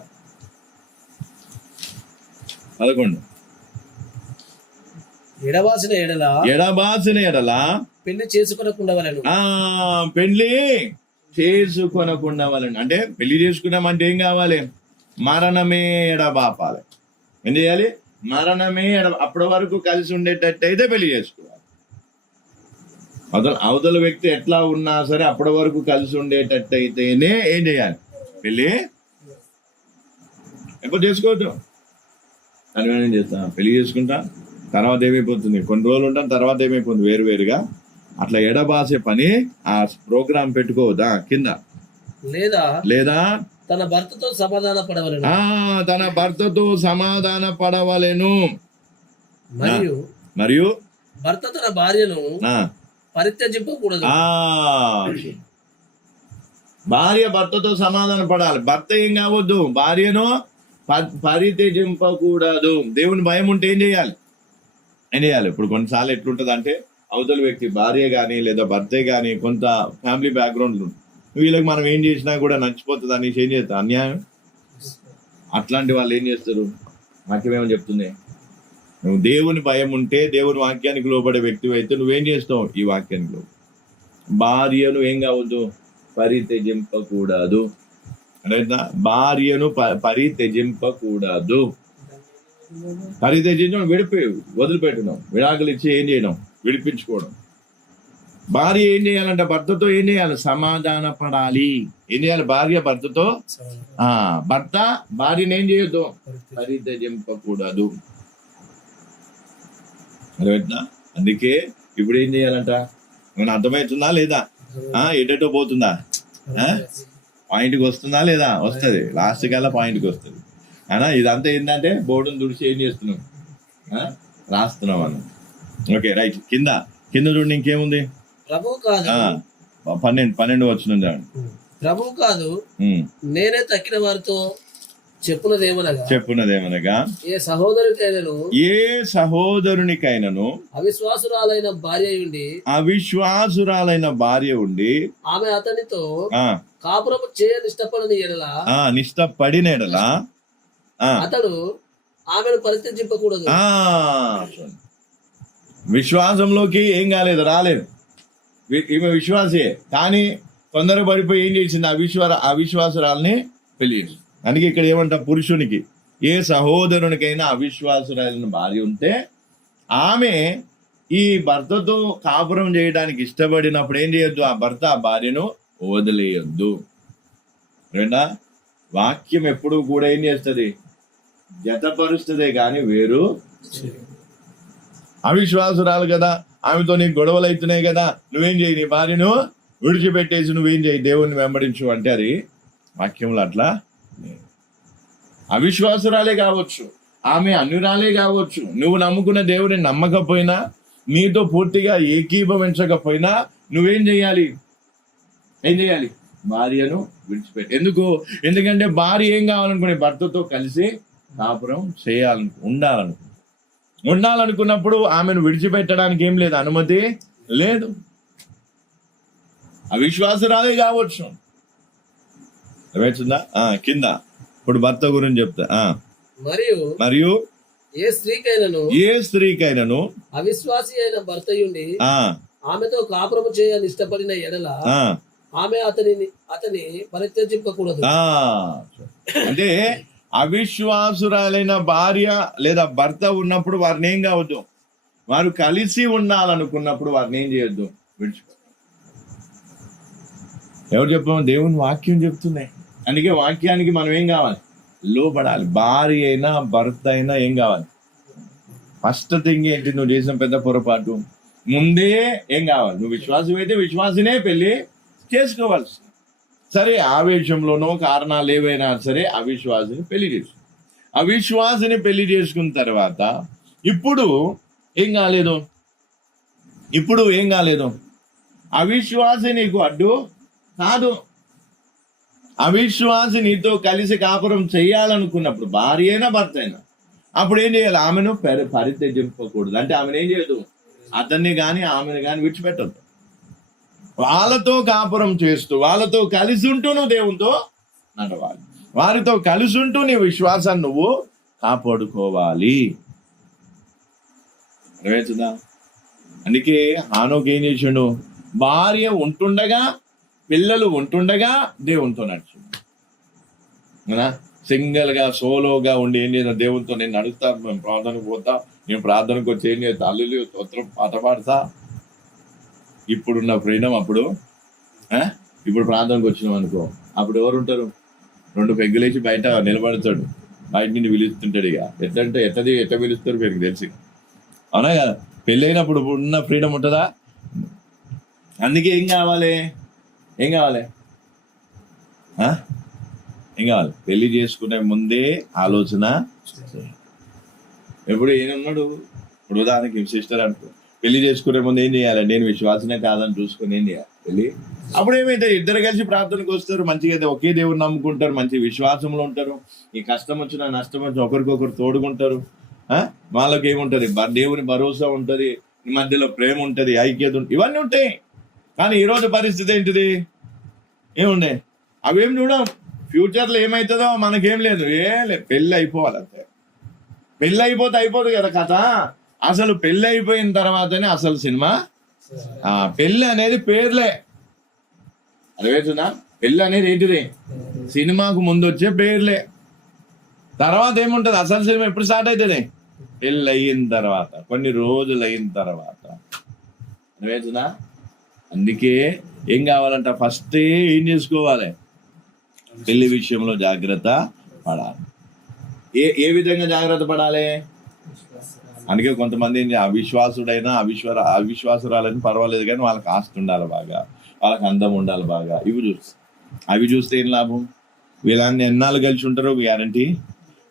11 ఎడబాసిన ఎడల పెళ్లి చేసుకొనకుండా పెళ్లి చేసుకొనకుండా వాళ్ళని. అంటే పెళ్లి చేసుకున్నామంటే ఏం కావాలి? మరణమే ఎడబాపాలి. ఏం చేయాలి? మరణమే అప్పటి వరకు కలిసి ఉండేటట్టు అయితే పెళ్లి చేసుకోవాలి. అవతల వ్యక్తి ఎట్లా ఉన్నా సరే అప్పటి వరకు కలిసి ఉండేటట్టు అయితేనే ఏం చేయాలి? పెళ్లి. ఎప్పుడు చేసుకోవద్దు. అని ఏం చేస్తా? పెళ్లి చేసుకుంటా, తర్వాత ఏమైపోతుంది? కొన్ని రోజులు ఉంటాం, తర్వాత ఏమైపోతుంది? వేరువేరుగా. అట్లా ఎడబాసే పని ఆ ప్రోగ్రాం పెట్టుకోవద్దా? కింద లేదా తన భర్తతో సమాధాన పడవలెను. తన భర్తతో సమాధాన పడవలెను. మరియు భర్త తన భార్యను పరిత్యజింపకూడదు. భార్య భర్తతో సమాధాన పడాలి. భర్త ఏం కావద్దు? భార్యను పరిత్యజింపకూడదు. దేవుని భయం ఉంటే ఏం చేయాలి? ఇప్పుడు కొన్నిసార్లు ఎట్లుంటది అంటే అవతల వ్యక్తి భార్య కానీ లేదా భర్తే కానీ కొంత ఫ్యామిలీ బ్యాక్గ్రౌండ్ వీళ్ళకి మనం ఏం చేసినా కూడా నచ్చిపోతుంది అనేసి ఏం చేస్తారు? అన్యాయం. అట్లాంటి వాళ్ళు ఏం చేస్తారు? వాక్యం ఏమని చెప్తుంది? నువ్వు దేవుని భయం ఉంటే, దేవుని వాక్యానికి లోబడే వ్యక్తి అయితే నువ్వేం చేస్తావు? ఈ వాక్యానికి భార్యను ఏం కావద్దు? పరిత్యజింపకూడదు. అర్థమైందా? భార్యను పరిత్యజింపకూడదు. పరిత్యజించడం వదిలిపెట్టడం, విడాకులు ఇచ్చి ఏం చేయడం? విడిపించుకోవడం. భార్య ఏం చేయాలంటే భర్తతో ఏం చేయాలి? సమాధాన పడాలి. ఏం చేయాలి? భార్య భర్తతో, భర్త భార్యను ఏం చేయొద్దు? పరిత్యజింపకూడదు. అర్థమవుతుందా? అందుకే ఇప్పుడు ఏం చేయాలంట? మన అర్థమవుతుందా లేదా? ఎటో పోతుందా? పాయింట్కి వస్తుందా లేదా? వస్తుంది. లాస్ట్ కల్లా పాయింట్కి వస్తుంది. అయినా ఇదంతా ఏంటంటే బోర్డును దుడిచి ఏం చేస్తున్నాం? రాస్తున్నాం అన్న. Okay, right. కింద చూడండి, ఇంకేముంది? 12 వచ్చిన ప్రభు కాదు నేనే తక్కిన వారితో చెప్పున్నదేమనగా ఏ సహోదరునికైనను అవిశ్వాసురాలైన భార్య ఉండి ఆమె అతనితో కాపురము నిష్టపడిన ఎడల అతడు ఆమెను పరిత్యజింపకూడదు. విశ్వాసంలోకి ఏం కాలేదు, రాలేదు. ఈమె విశ్వాసే, కానీ తొందర పడిపోయి ఏం చేసింది? అవిశ్వాసురాల్ని పెళ్లి చేసింది. అందుకే ఇక్కడ ఏమంట? పురుషునికి ఏ సహోదరునికైనా అవిశ్వాసురాలైన భార్య ఉంటే ఆమె ఈ భర్తతో కాపురం చేయడానికి ఇష్టపడినప్పుడు ఏం చేయొద్దు? ఆ భర్త ఆ భార్యను వదిలేయొద్దు. రెండా వాక్యం ఎప్పుడు కూడా ఏం చేస్తుంది? జతపరుస్తుందే కానీ వేరు. అవిశ్వాసురాలు కదా, ఆమెతో నీకు గొడవలు అవుతున్నాయి కదా, నువ్వేం చేయి? నీ భార్యను విడిచిపెట్టేసి నువ్వేం చేయి? దేవుణ్ణి వెంబడించు అంటే అది వాక్యంలో అట్లా. అవిశ్వాసురాలే కావచ్చు, ఆమె అన్యురాలే కావచ్చు, నువ్వు నమ్ముకున్న దేవుడిని నమ్మకపోయినా, నీతో పూర్తిగా ఏకీభవించకపోయినా నువ్వేం చేయాలి? భార్యను విడిచిపెట్టి. ఎందుకంటే భార్య ఏం కావాలనుకునే? భర్తతో కలిసి కాపురం ఉండాలనుకున్నప్పుడు ఆమెను విడిచిపెట్టడానికి ఏం లేదు, అనుమతి లేదు. అవిశ్వాసురాలే కావచ్చు. అర్థమవుతుందా? కింద ఇప్పుడు భర్త గురించి చెప్తా. మరియు ఏ స్త్రీకైనను అవిశ్వాసి అయిన భర్త ఉండి ఆమెతో కాపురము చేయని ఇష్టపడిన ఎడల ఆ, ఆమె అతని పరిత్యజింపకూడదు. ఆ. అంటే అవిశ్వాసురాలైన భార్య లేదా భర్త ఉన్నప్పుడు వారిని ఏం కావద్దు, వారు కలిసి ఉండాలనుకున్నప్పుడు వారిని ఏం చేయొద్దు, విడిచిపో. ఎవరు చెప్పాము? దేవుని వాక్యం చెప్తున్నాయి. అందుకే వాక్యానికి మనం ఏం కావాలి? లోబడాలి. భార్య అయినా భర్త అయినా ఏం కావాలి? ఫస్ట్ థింగ్ ఏంటి? నువ్వు చేసిన పెద్ద పొరపాటు. ముందే ఏం కావాలి? నువ్వు విశ్వాసం అయితే విశ్వాసనే పెళ్లి చేసుకోవాల్సి. సరే, ఆవేశంలోనో కారణాలు ఏవైనా సరే అవిశ్వాసిని పెళ్లి చేసుకో. అవిశ్వాసిని పెళ్లి చేసుకున్న తర్వాత ఇప్పుడు ఏం కాలేదు, అవిశ్వాసి నీకు అడ్డు కాదు. అవిశ్వాసి నీతో కలిసి కాపురం చేయాలనుకున్నప్పుడు భార్య అయినా భర్త అయినా అప్పుడు ఏం చేయాలి? ఆమెను పరిత్యజింపకూడదు. అంటే ఆమెను ఏం చేయదు, అతన్ని కానీ ఆమెను కానీ విడిచిపెట్టద్దు. వాళ్ళతో కాపురం చేస్తూ వాళ్ళతో కలిసి ఉంటూ నువ్వు దేవునితో నడవాలి. వారితో కలిసి ఉంటూ నీ విశ్వాసాన్ని నువ్వు కాపాడుకోవాలి. అర్థమవుతుందా? అందుకే హానోకు ఏం చేసిండు? భార్య ఉంటుండగా పిల్లలు ఉంటుండగా దేవునితో నడిచిండు. సింగిల్ గా సోలోగా ఉండి ఏం చేద్దాం, దేవునితో నేను నడుస్తా, మేము ప్రార్థనకు పోతా, నేను ప్రార్థనకు వచ్చి ఏం చేస్తా, అల్లులు స్తోత్రం పాట పాడతా. ఇప్పుడున్న ఫ్రీడమ్ అప్పుడు ఇప్పుడు ప్రార్థనకు వచ్చినాం అనుకో, అప్పుడు ఎవరు ఉంటారు? 2 పెగ్గులేసి బయట నిలబడతాడు, బయట నుండి పిలుస్తుంటాడు. ఇక ఎట్ట పిలుస్తారు మీకు తెలిసి, అవునా కదా? పెళ్ళైనప్పుడు ఉన్న ఫ్రీడమ్ ఉంటుందా? అందుకే ఏం కావాలి? పెళ్లి చేసుకునే ముందే ఆలోచన. ఎప్పుడు ఏమన్నాడు? ఇప్పుడు ఉదాహరణకి సిస్టర్ అనుకో, పెళ్లి చేసుకునే ముందు ఏం చేయాలి? నేను విశ్వాసనే కాదని చూసుకుని ఏం చేయాలి? పెళ్లి. అప్పుడు ఏమైతే ఇద్దరు కలిసి ప్రార్థనకు వస్తారు, మంచిగా అయితే ఒకే దేవుని నమ్ముకుంటారు, మంచి విశ్వాసంలో ఉంటారు. ఈ కష్టం వచ్చినా నష్టం వచ్చినా ఒకరికొకరు తోడుకుంటారు. వాళ్ళకి ఏముంటది? దేవుని భరోసా ఉంటది, మధ్యలో ప్రేమ ఉంటది, ఐక్యత ఉంటుంది, ఇవన్నీ ఉంటాయి. కానీ ఈరోజు పరిస్థితి ఏంటిది? ఏముండే? అవేం చూడం. ఫ్యూచర్లో ఏమవుతుందో మనకేం లేదు, పెళ్ళి అయిపోవాలి అంతే. పెళ్ళి అయిపోదు కదా కథ. అసలు పెళ్ళి అయిపోయిన తర్వాతనే అసలు సినిమా. పెళ్ళి అనేది పేర్లే. అదేనా? పెళ్ళి అనేది ఏంటిది? సినిమాకు ముందు వచ్చే పేర్లే. తర్వాత ఏముంటది? అసలు సినిమా ఎప్పుడు స్టార్ట్ అవుతుంది? పెళ్ళి అయిన తర్వాత, కొన్ని రోజులు అయిన తర్వాత. అదేనా? అందుకే ఏం కావాలంట? ఫస్ట్ ఏం చేసుకోవాలి? పెళ్లి విషయంలో జాగ్రత్త పడాలి. ఏ విధంగా జాగ్రత్త పడాలి? అందుకే కొంతమంది అవిశ్వాసుడైనా అవిశ్వాసురాలని పర్వాలేదు, కానీ వాళ్ళకి ఆస్తి ఉండాలి బాగా, వాళ్ళకి అందం ఉండాలి బాగా. అవి చూస్తే ఏం లాభం? వీళ్ళని ఎన్నాళ్ళు కలిసి ఉంటారో గ్యారంటీ.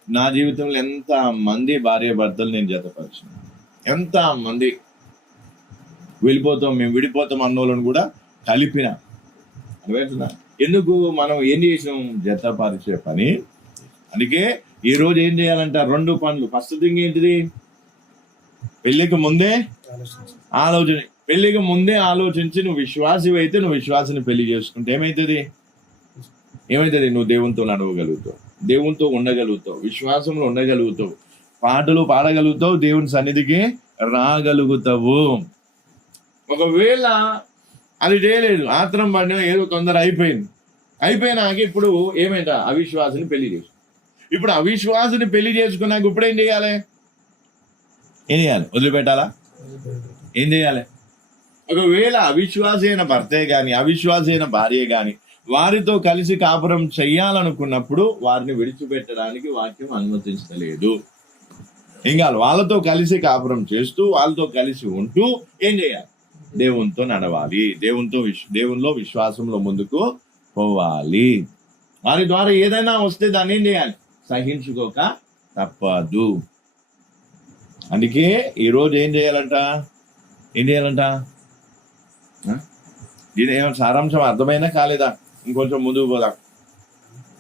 నా జీవితంలో ఎంత మంది భార్య భర్తలు నేను జతపరిచిన, ఎంత మంది వెళ్ళిపోతాం, మేము విడిపోతాం అన్నోళ్ళని కూడా కలిపిన. అర్థమవుతుందా? ఎందుకు? మనం ఏం చేసినాం? జతపరిచే పని. అందుకే ఈ రోజు ఏం చేయాలంట? 2 పనులు. ఫస్ట్ థింగ్ ఏంటిది? పెళ్లికి ముందే ఆలోచన. పెళ్లికి ముందే ఆలోచించి నువ్వు విశ్వాసి అయితే నువ్వు విశ్వాసిని పెళ్లి చేసుకుంటే ఏమవుతుంది? నువ్వు దేవునితో నడవగలుగుతావు, దేవునితో ఉండగలుగుతావు, విశ్వాసంలో ఉండగలుగుతావు, పాటలు పాడగలుగుతావు, దేవుని సన్నిధికి రాగలుగుతావు. ఒకవేళ అది చేయలేదు, ఆత్రం పడిన ఏదో తొందర అయిపోయినాక ఇప్పుడు ఏమైంద? అవిశ్వాసిని పెళ్లి చేసుకో. ఇప్పుడు అవిశ్వాసిని పెళ్లి చేసుకున్నాక ఇప్పుడు ఏం చేయాలి? వదిలిపెట్టాలా? ఏం చేయాలి? ఒకవేళ అవిశ్వాసి అయిన భర్తే గాని అవిశ్వాసి అయిన భార్య గాని వారితో కలిసి కాపురం చెయ్యాలనుకున్నప్పుడు వారిని విడిచిపెట్టడానికి వాక్యం అనుమతించలేదు. ఏం కాదు? వాళ్ళతో కలిసి కాపురం చేస్తూ వాళ్ళతో కలిసి ఉంటూ ఏం చేయాలి? దేవునితో నడవాలి, దేవునిలో విశ్వాసంలో ముందుకు పోవాలి. వారి ద్వారా ఏదైనా వస్తే దాన్ని ఏం చేయాలి? సహించుకోక తప్పదు. అందుకే ఈరోజు ఏం చేయాలంట? దీని ఏమైనా సారాంశం అర్థమైనా కాలేదా? ఇంకొంచెం ముందుకు పోదా?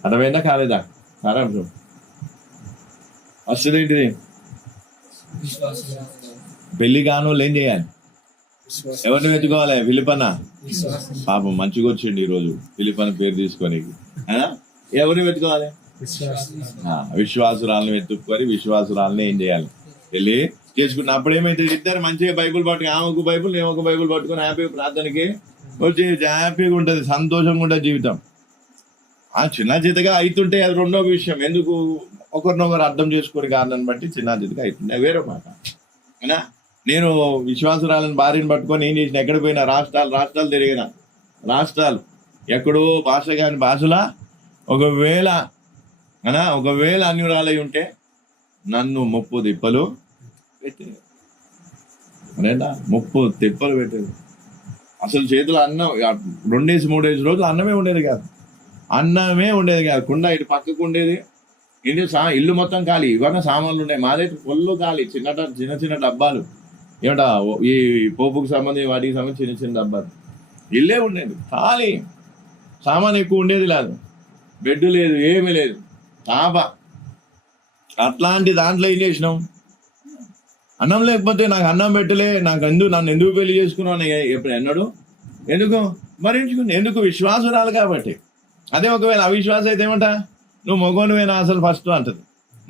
అర్థమైందా కాలేదా? సారాంశం వస్తుంది ఏంటిది? పెళ్లి కానోళ్ళు ఏం చేయాలి? ఎవరిని వెతుకోవాలి? ఫిలిపన్న పాపం మంచిగా వచ్చిండు ఈరోజు, ఫిలిపన్న పేరు తీసుకొని. ఎవరిని వెతుకోవాలి? విశ్వాసురాలను వెతుక్కొని విశ్వాసురాలని ఏం చేయాలి? వెళ్ళి చేసుకున్న అప్పుడు ఏమైతే ఇద్దరు మంచిగా బైబుల్ పట్టుకుని ఆమెకు బైబుల్ నేను ఒక బైబుల్ పట్టుకుని హ్యాపీగా ప్రార్థనకి వచ్చి హ్యాపీగా ఉంటుంది, సంతోషంగా ఉంటుంది జీవితం. ఆ చిన్న చితగా అవుతుంటే అది రెండో విషయం. ఎందుకు ఒకరినొకరు అర్థం చేసుకుని కారణాన్ని బట్టి చిన్న చితగా అవుతుండే వేరే మాట. అయినా నేను విశ్వాసురాలను భార్యను పట్టుకొని ఏం చేసిన, ఎక్కడ పోయినా రాష్ట్రాలు తిరిగిన, రాష్ట్రాలు ఎక్కడో భాష కాని భాషలా ఒకవేళ అన్యురాలై ఉంటే నన్ను 30 తిప్పలు పెట్టేది. అదేంటా 30 తిప్పలు పెట్టేది. అసలు చేతులు అన్నం 2-3 రోజులు అన్నమే ఉండేది కాదు, కుండ ఇటు పక్కకు ఉండేది. ఇల్లు మొత్తం ఖాళీ, ఇవన్నీ సామాన్లు ఉన్నాయి, మాదైతే ఫుల్ ఖాళీ. చిన్న చిన్న డబ్బాలు ఏమిటా ఈ పోపుకు సంబంధించి వాటికి సంబంధించి చిన్న డబ్బాలు, ఇల్లే ఉండేది ఖాళీ. సామాన్ ఎక్కువ ఉండేది లేదు, బెడ్ లేదు, ఏమీ లేదు, తాప. అట్లాంటి దాంట్లో ఏం చేసినాం, అన్నం లేకపోతే నాకు అన్నం పెట్టలే, నన్ను ఎందుకు పెళ్లి చేసుకున్నాను ఎప్పుడు ఎన్నడు, ఎందుకు మరించుకుంది, ఎందుకు విశ్వాసురాలు కాబట్టి. అదే ఒకవేళ అవిశ్వాసం అయితే ఏమంటా, నువ్వు మొగోనివేనా అసలు ఫస్ట్ అంటది.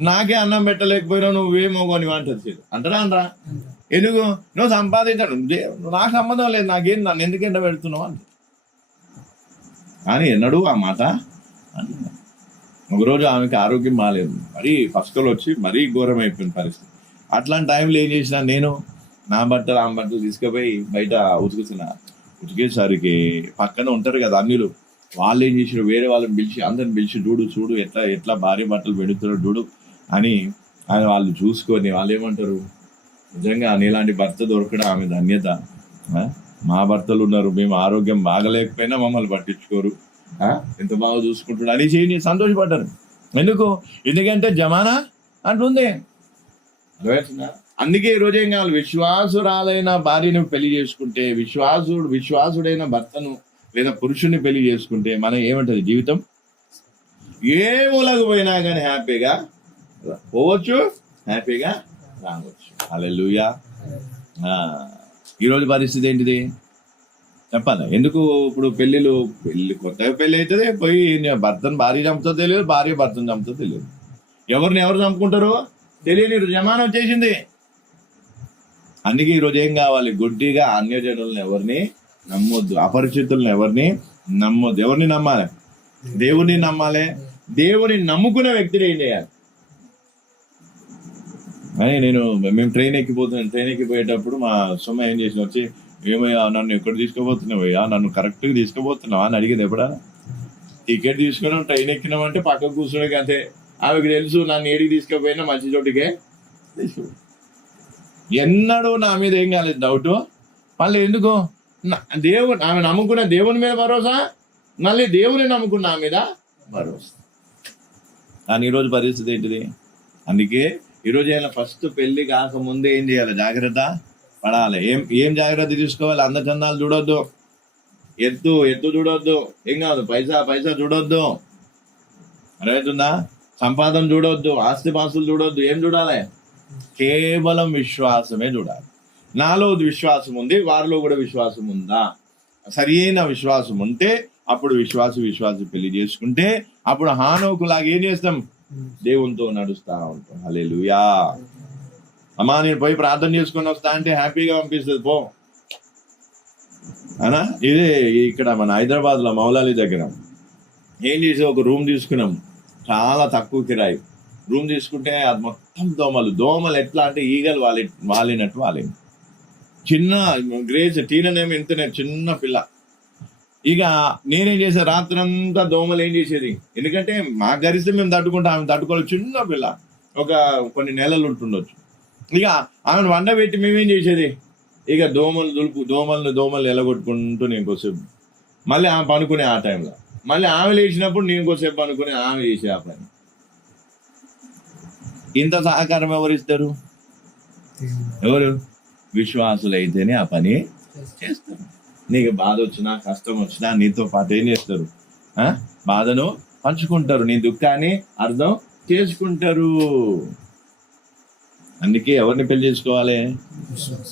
నాకే అన్నం పెట్టలేకపోయినా నువ్వే మొగోనివా అంటది. అంటారా ఎందుకు నువ్వు సంపాదించడం నాకు సంబంధం లేదు, నన్ను ఎందుకు ఎండ పెడుతున్నావు అంట. కానీ ఎన్నడూ ఆ మాట అంటే ఒకరోజు ఆమెకి ఆరోగ్యం బాగాలేదు, మరీ పసుకలు వచ్చి మరీ ఘోరం అయిపోయిన పరిస్థితి. అట్లాంటి టైంలో ఏం చేసినా, నేను ఆమె బట్టలు తీసుకుపోయి బయట ఉతికేసరికి పక్కన ఉంటారు కదా అన్యులు, వాళ్ళు ఏం చేసారు, వేరే వాళ్ళని పిలిచి అందరిని పిలిచి చూడు ఎట్లా భార్య బట్టలు పెడుతున్నాడు చూడు అని వాళ్ళు చూసుకొని వాళ్ళు ఏమంటారు, నిజంగా నీలాంటి భర్త దొరకడం ఆమె ధన్యత. మా భర్తలు ఉన్నారు, మేము ఆరోగ్యం బాగలేకపోయినా మమ్మల్ని పట్టించుకోరు, ఎంత బాగా చూసుకుంటున్నాడు అని చేయండి సంతోషపడ్డారు. ఎందుకంటే జమానా అట్లుంది. అందుకే ఈరోజు ఏం కావాలి, విశ్వాసురాలైన భార్యను పెళ్లి చేసుకుంటే, విశ్వాసుడైన భర్తను లేదా పురుషుని పెళ్లి చేసుకుంటే మనం ఏమంటది, జీవితం ఏ మూలకు పోయినా కానీ హ్యాపీగా పోవచ్చు, హ్యాపీగా రావచ్చు. హల్లెలూయా. ఈరోజు పరిస్థితి ఏంటిది చెప్పాలి. ఎందుకు ఇప్పుడు పెళ్లి కొత్తగా పెళ్లి అవుతుంది, పోయి భర్తను భార్య చంపుతో తెలియదు, భార్య భర్తను చంపుతో తెలియదు, ఎవరు చంపుకుంటారో తెలియని జమానం వచ్చేసింది. అందుకే ఈరోజు ఏం కావాలి, గుడ్డిగా అన్యజనులను ఎవరిని నమ్మొద్దు, అపరిచితులను ఎవరిని నమ్మొద్దు. ఎవరిని నమ్మాలి, దేవుడిని నమ్మాలి. దేవుడిని నమ్ముకునే వ్యక్తిని ఏం చేయాలి అని మేము ట్రైన్ ఎక్కిపోయేటప్పుడు మా సొమ్మ ఏం చేసిన వచ్చి, ఏమయ్యా నన్ను ఎక్కడ తీసుకుపోతున్నావయ్యా, నన్ను కరెక్ట్గా తీసుకుపోతున్నావా అని అడిగేది. ఎప్పుడా టికెట్ తీసుకున్నాం, ట్రైన్ ఎక్కినామంటే పక్కకు కూర్చోడానికి అంతే. ఆమెకు తెలుసు నన్ను ఏడికి తీసుకుపోయినా మంచి చోటికే తీసుకు. ఎన్నడూ నా మీద ఏం కాలేదు డౌట్. మళ్ళీ ఎందుకు ఆమె నమ్ముకున్న దేవుని మీద భరోసా, మళ్ళీ దేవుని నమ్ముకున్న ఆమె మీద భరోసా. కానీ ఈరోజు పరిస్థితి ఏంటిది. అందుకే ఈరోజు అయినా ఫస్ట్ పెళ్లి కాకముందే ఏం చేయాలి, జాగ్రత్త పడాలి. ఏం జాగ్రత్త తీసుకోవాలి, అందచందాలు చూడొద్దు, ఎత్తు చూడొద్దు, ఏం కాదు పైసా చూడొద్దు, అర్థమవుతుందా, సంపాదన చూడొద్దు, ఆస్తిపాస్తులు చూడొద్దు. ఏం చూడాలి, కేవలం విశ్వాసమే చూడాలి. నాలో విశ్వాసం ఉంది, వారిలో కూడా విశ్వాసం ఉందా, సరైన విశ్వాసం ఉంటే అప్పుడు విశ్వాసి పెళ్లి చేసుకుంటే అప్పుడు హానోకులాగా ఏం చేస్తాం, దేవునితో నడుస్తా ఉంటాం. హల్లెలూయా. అమ్మా నేను పోయి ప్రార్థన చేసుకొని వస్తా అంటే హ్యాపీగా పంపిస్తుంది, పో అనా. ఇదే ఇక్కడ మన హైదరాబాద్లో మౌలాలి దగ్గర ఏం చేసి ఒక రూమ్ తీసుకున్నాం, చాలా తక్కువ కిరాయి రూమ్ తీసుకుంటే అది మొత్తం దోమలు ఎట్లా అంటే ఈగలు వాలినట్టు వాలింది. చిన్న గ్రేజ్ టీనేమో ఇంతనే చిన్న పిల్ల. ఇక నేనేం చేసా, రాత్రంతా దోమలు ఏం చేసేది, ఎందుకంటే మా గరిస్తే మేము తట్టుకుంటాం, ఆమె తట్టుకోవాలి. చిన్న పిల్ల, ఒక కొన్ని నెలలు ఉంటుండొచ్చు. ఇక ఆమెను వండబెట్టి మేమేం చేసేది, ఇక దోమలు ఎలగొట్టుకుంటూ నేను కొద్దిసేపు, మళ్ళీ ఆమె పనుకునే ఆ టైంలో, మళ్ళీ ఆమె లేచినప్పుడు నేను కొద్దిసేపు పనుకుని ఆమె చేసే ఆ పని. ఇంత సహకారం ఎవరిస్తారు, ఎవరు విశ్వాసులైతేనే ఆ పని చేస్తారు. నీకు బాధ వచ్చినా కష్టం వచ్చినా నీతో పాటు ఏం చేస్తారు, బాధను పంచుకుంటారు, నీ దుఃఖాన్ని అర్థం చేసుకుంటారు. అందుకే ఎవరిని పెళ్లి చేసుకోవాలి,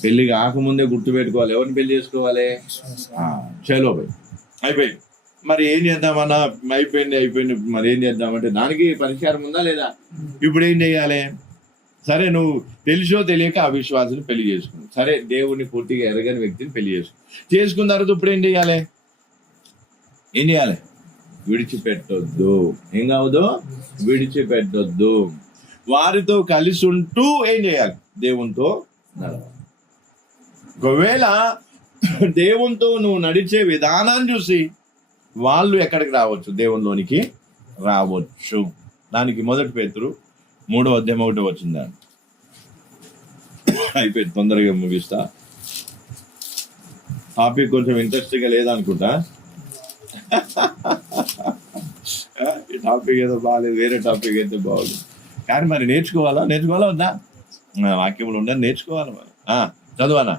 పెళ్లి కాకముందే గుర్తుపెట్టుకోవాలి, ఎవరిని పెళ్లి చేసుకోవాలి. చలో భయ్ అయిపోయింది, మరి ఏం చేద్దామన్నా, అయిపోయింది మరి ఏం చేద్దామంటే దానికి పరిష్కారం ఉందా లేదా. ఇప్పుడు ఏం చేయాలి, సరే నువ్వు తెలిసో తెలియక అవిశ్వాసిని పెళ్లి చేసుకున్నావు. సరే దేవుని పూర్తిగా ఎరగని వ్యక్తిని పెళ్లి చేసుకున్న తర్వాత ఇప్పుడు ఏం చేయాలి? విడిచిపెట్టొద్దు. ఏం కావద్దు? విడిచిపెట్టొద్దు. వారితో కలిసి ఉంటూ ఏం చేయాలి? దేవునితో నడవాలి. ఒకవేళ దేవునితో నువ్వు నడిచే విధానాన్ని చూసి వాళ్ళు ఎక్కడికి రావచ్చు? దేవునిలోనికి రావచ్చు. దానికి 1 పేతురు 3:1 వచ్చిందా? అయిపోయింది, తొందరగా ముగిస్తా. టాపిక్ కొంచెం ఇంట్రెస్టింగ్ గా లేదనుకుంటా. ఈ టాపిక్ ఏదో బాగాలేదు, వేరే టాపిక్ అయితే బాగుంది. కానీ మరి నేర్చుకోవాలా వద్దా? వాక్యములు ఉండదు, నేర్చుకోవాలి మరి. చదువానా?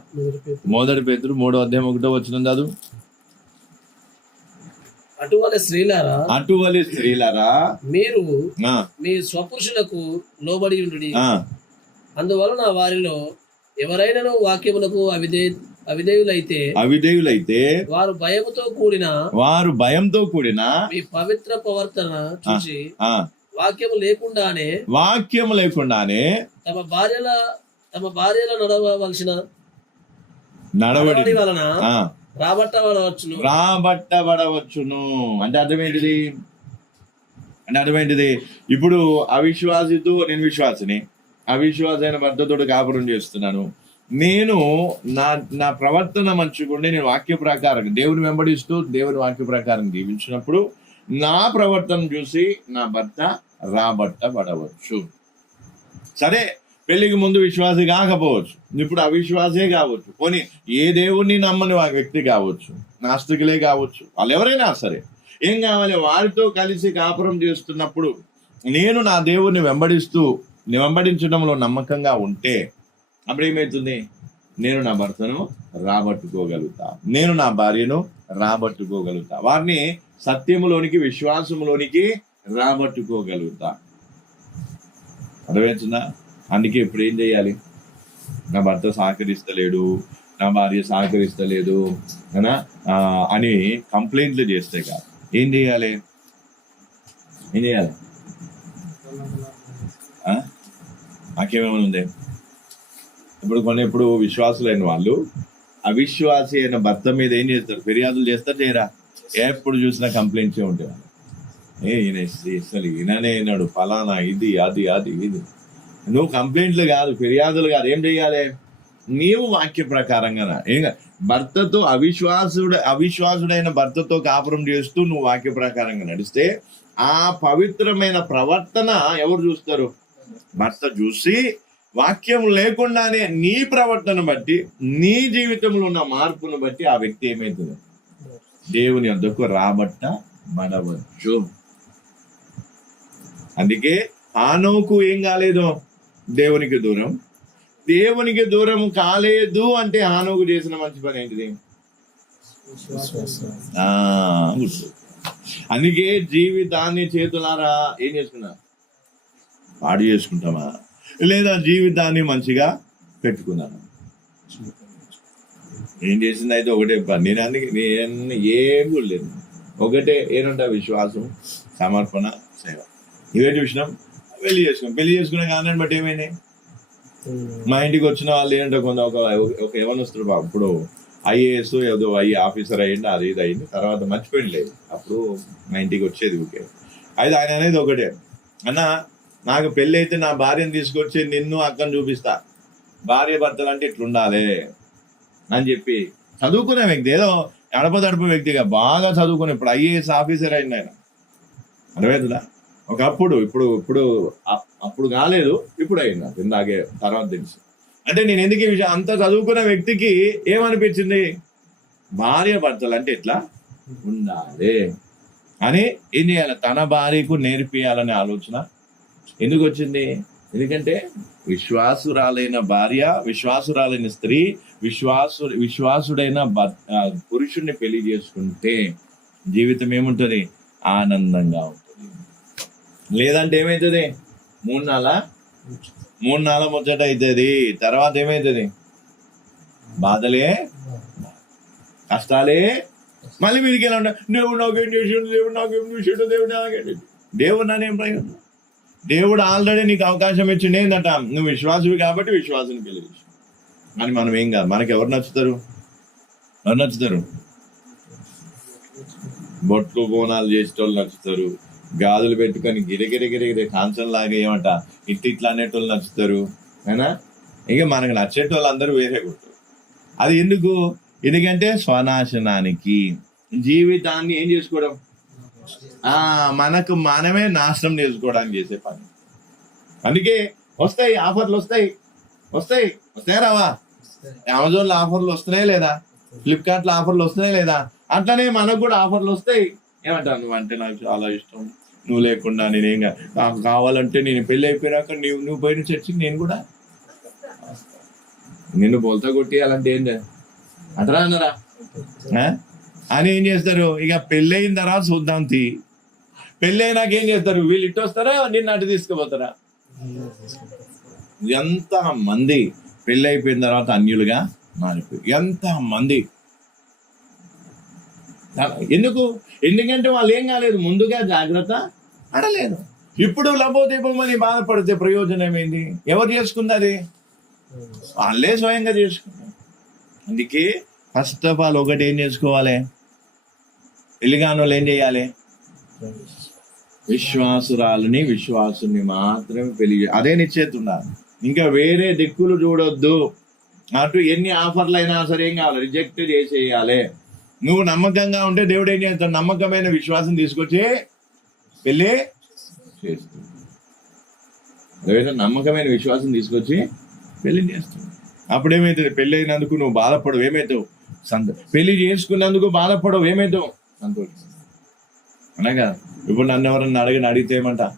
1 పేతురు 3:1 వచ్చిన చదువు. అటువలే స్త్రీలారా మీరు మీ స్వపురుషులకు లోబడి ఉండుడి. అందువలన వారిలో ఎవరైనా వాక్యములకు అవిధేయులైతే వారు భయముతో కూడిన మీ పవిత్ర ప్రవర్తన చూసి వాక్యము లేకుండానే తమ భార్యల నడవవలసిన నడవడి వలన రాబట్టబడవచ్చును. అంటే అర్థమేంటిది? ఇప్పుడు అవిశ్వాసితో నేను విశ్వాసిని, అవిశ్వాసైన భర్తతో కాపురం చేస్తున్నాను. నేను నా ప్రవర్తన మంచిగుండి నేను వాక్య ప్రకారం దేవుని వెంబడిస్తూ దేవుని వాక్య ప్రకారం జీవించినప్పుడు నా ప్రవర్తన చూసి నా భర్త రాబట్టబడవచ్చు. సరే, పెళ్లికి ముందు విశ్వాసి కాకపోవచ్చు, ఇప్పుడు అవిశ్వాసే కావచ్చు, పోనీ ఏ దేవుణ్ణి నమ్మని వ్యక్తి కావచ్చు, నాస్తికులే కావచ్చు, వాళ్ళు ఎవరైనా సరే ఏం కావాలి? వారితో కలిసి కాపురం చేస్తున్నప్పుడు నేను నా దేవుణ్ణి వెంబడించడంలో నమ్మకంగా ఉంటే అప్పుడు ఏమవుతుంది? నేను నా భర్తను రాబట్టుకోగలుగుతా, నేను నా భార్యను రాబట్టుకోగలుగుతా, వారిని సత్యములోనికి విశ్వాసములోనికి రాబట్టుకోగలుగుతా. అర్థమవుతుందా? అందుకే ఇప్పుడు ఏం చేయాలి? నా భర్త సహకరిస్తలేడు, నా భార్య సహకరిస్తలేదు అని కంప్లైంట్లు చేస్తే కాదు. ఏం చేయాలి? నాకేమేమైనా ఉంది? ఇప్పుడు విశ్వాసులైన వాళ్ళు అవిశ్వాసి అయిన భర్త మీద ఏం చేస్తారు? ఫిర్యాదులు చేస్తారు, చేయరా? ఎప్పుడు చూసినా కంప్లైంట్సే ఉంటాయి. అసలు ఈయననే అయినాడు, ఫలానా, ఇది అది ఇది. నువ్వు కంప్లైంట్లు కాదు, ఫిర్యాదులు కాదు, ఏం చెయ్యాలి? నీవు వాక్య ప్రకారంగా భర్తతో అవిశ్వాసుడైన భర్తతో కాపురం చేస్తూ నువ్వు వాక్య ప్రకారంగా నడిస్తే ఆ పవిత్రమైన ప్రవర్తన ఎవరు చూస్తారు? భర్త చూసి వాక్యం లేకుండానే నీ ప్రవర్తన బట్టి, నీ జీవితంలో ఉన్న మార్పును బట్టి ఆ వ్యక్తి ఏమైతుంది? దేవుని వద్దకు రాబట్టబడవచ్చు. అందుకే హానోకు ఏం కాలేదు? దేవునికి దూరం కాలేదు అంటే హానోకు చేసిన మంచి పని ఏంటిది? అందుకే జీవితాన్ని చేతులారా ఏం చేసుకున్నా? పాడు చేసుకుంటామా, లేదా జీవితాన్ని మంచిగా పెట్టుకున్నాను? ఏం చేసింది అయితే ఒకటే పని. నేను ఏం లేదు, ఒకటే ఏంటంటే విశ్వాసం, సమర్పణ, సేవ. ఇవే చూసినాం. పెళ్లి చేసుకున్నాం కానీ బట్టి ఏమైంది? మా ఇంటికి వచ్చిన వాళ్ళు ఏంటంటే ఒక యవనస్తుడు బాబు, ఇప్పుడు ఐఏఎస్ ఏదో ఆఫీసర్ అయ్యింది, అది ఇది అయింది, తర్వాత మర్చిపోయింది లేదు. అప్పుడు మా ఇంటికి వచ్చేది ఓకే. అయితే ఆయన అనేది ఒకటే, అన్న నాకు పెళ్ళి అయితే నా భార్యను తీసుకొచ్చి నిన్ను అక్కను చూపిస్తా, భార్య భర్తలు అంటే ఇట్లుండాలి అని చెప్పి చదువుకునే వ్యక్తి, ఏదో అడపదడప వ్యక్తిగా బాగా చదువుకుని ఇప్పుడు ఐఏఎస్ ఆఫీసర్ అయింది ఆయన. అర్థమవుతుందా? ఒకప్పుడు అప్పుడు కాలేదు, ఇప్పుడు అయింది. ఇందాకే తర్వాత తెలుసు. అంటే నేను ఎందుకు ఈ విషయం, అంత చదువుకున్న వ్యక్తికి ఏమనిపించింది? భార్య భర్తలు అంటే ఎట్లా ఉండాలి అని ఏం చేయాలి? తన భార్యకు నేర్పియాలనే ఆలోచన ఎందుకు వచ్చింది? ఎందుకంటే విశ్వాసురాలైన భార్య, విశ్వాసురాలైన స్త్రీ, విశ్వాసుడైన పురుషుణ్ణి పెళ్లి చేసుకుంటే జీవితం ఏముంటుంది? ఆనందంగా ఉంటుంది. లేదంటే ఏమవుతుంది? మూడు నాళ్ళ ముచ్చట అవుతుంది. తర్వాత ఏమవుతుంది? బాధలే, కష్టాలే. మళ్ళీ మీదికి ఎలా ఉంటా? దేవుడు నాకేం చేసాడు, దేవుడు నాకేం చూసాడు, దేవుడు నాకేం, దేవుడు నానేం ప్రయోజనం? దేవుడు ఆల్రెడీ నీకు అవకాశం ఇచ్చింది ఏంటంట, నువ్వు విశ్వాసవి కాబట్టి విశ్వాసం పెళ్లి చేసుకో. కానీ మనం ఏం కాదు, మనకి ఎవరు నచ్చుతారు? బొట్లు బోనాలు చేసేటోళ్ళు నచ్చుతారు, గాజులు పెట్టుకొని గిరిగిరి కాంచన్ లాగా ఏమంట ఇట్లా అనేటోళ్ళు నచ్చుతారు. అయినా ఇక మనకు నచ్చేటోళ్ళు అందరూ వేరే కొట్టారు. అది ఎందుకంటే స్వనాశనానికి, జీవితాన్ని ఏం చేసుకోవడం, మనకు మనమే నాశనం చేసుకోవడానికి చేసే పని. అందుకే వస్తాయి ఆఫర్లు, వస్తాయి రావా? అమెజాన్లో ఆఫర్లు వస్తున్నాయి లేదా? ఫ్లిప్కార్ట్లో ఆఫర్లు వస్తున్నాయి లేదా? అట్లనే మనకు కూడా ఆఫర్లు వస్తాయి. ఏమంటావు, నువ్వు అంటే నాకు చాలా ఇష్టం, నువ్వు లేకుండా నేనేం నాకు కావాలంటే నేను పెళ్ళి అయిపోయినాక నువ్వు పోయిన చర్చికి నేను కూడా నిన్ను బోల్తా కొట్టియాలంటే ఏం అట్రా అన్నరా అని ఏం చేస్తారు? ఇక పెళ్ళయిన తర్వాత చూద్దాం పెళ్ళి అయినాక ఏం చేస్తారు? వీళ్ళు ఇటు వస్తారా, నిన్ను అటు తీసుకుపోతారా? ఎంత మంది పెళ్ళి అయిపోయిన తర్వాత అన్యులుగా మారిపోయి, ఎంత మంది. ఎందుకంటే వాళ్ళు ఏం కాలేదు, ముందుగా జాగ్రత్త పడలేదు. ఇప్పుడు లబోదీపమని బాధపడితే ప్రయోజనం ఏంది? ఎవరు చేసుకుంది అది? వాళ్ళే స్వయంగా చేసుకున్నారు. అందుకే ఫస్ట్ ఆఫ్ ఆల్ ఒకటి ఏం చేసుకోవాలి, పెళ్లిగాని వాళ్ళు ఏం చేయాలి? విశ్వాసుని మాత్రమే పెళ్లి. అదే నిశ్చయిత ఉండాలి. ఇంకా వేరే దిక్కులు చూడొద్దు. అటు ఎన్ని ఆఫర్లు అయినా సరే ఏం కావాలి, రిజెక్ట్ చేసేయాలి. నువ్వు నమ్మకంగా ఉంటే దేవుడు ఏం చేస్తాడు? నమ్మకమైన విశ్వాసం తీసుకొచ్చి పెళ్ళి చేస్తాడు. ఏదైనా నమ్మకమైన విశ్వాసం తీసుకొచ్చి పెళ్లి చేస్తాడు. అప్పుడు ఏమవుతుంది? పెళ్ళి అయినందుకు నువ్వు బాధపడవు, ఏమవుతావు? పెళ్లి చేసుకున్నందుకు బాధపడవు, ఏమవుతావు? సంతోషం. అనగా ఇప్పుడు నన్ను ఎవరన్నా అడిగితే ఏమంటా?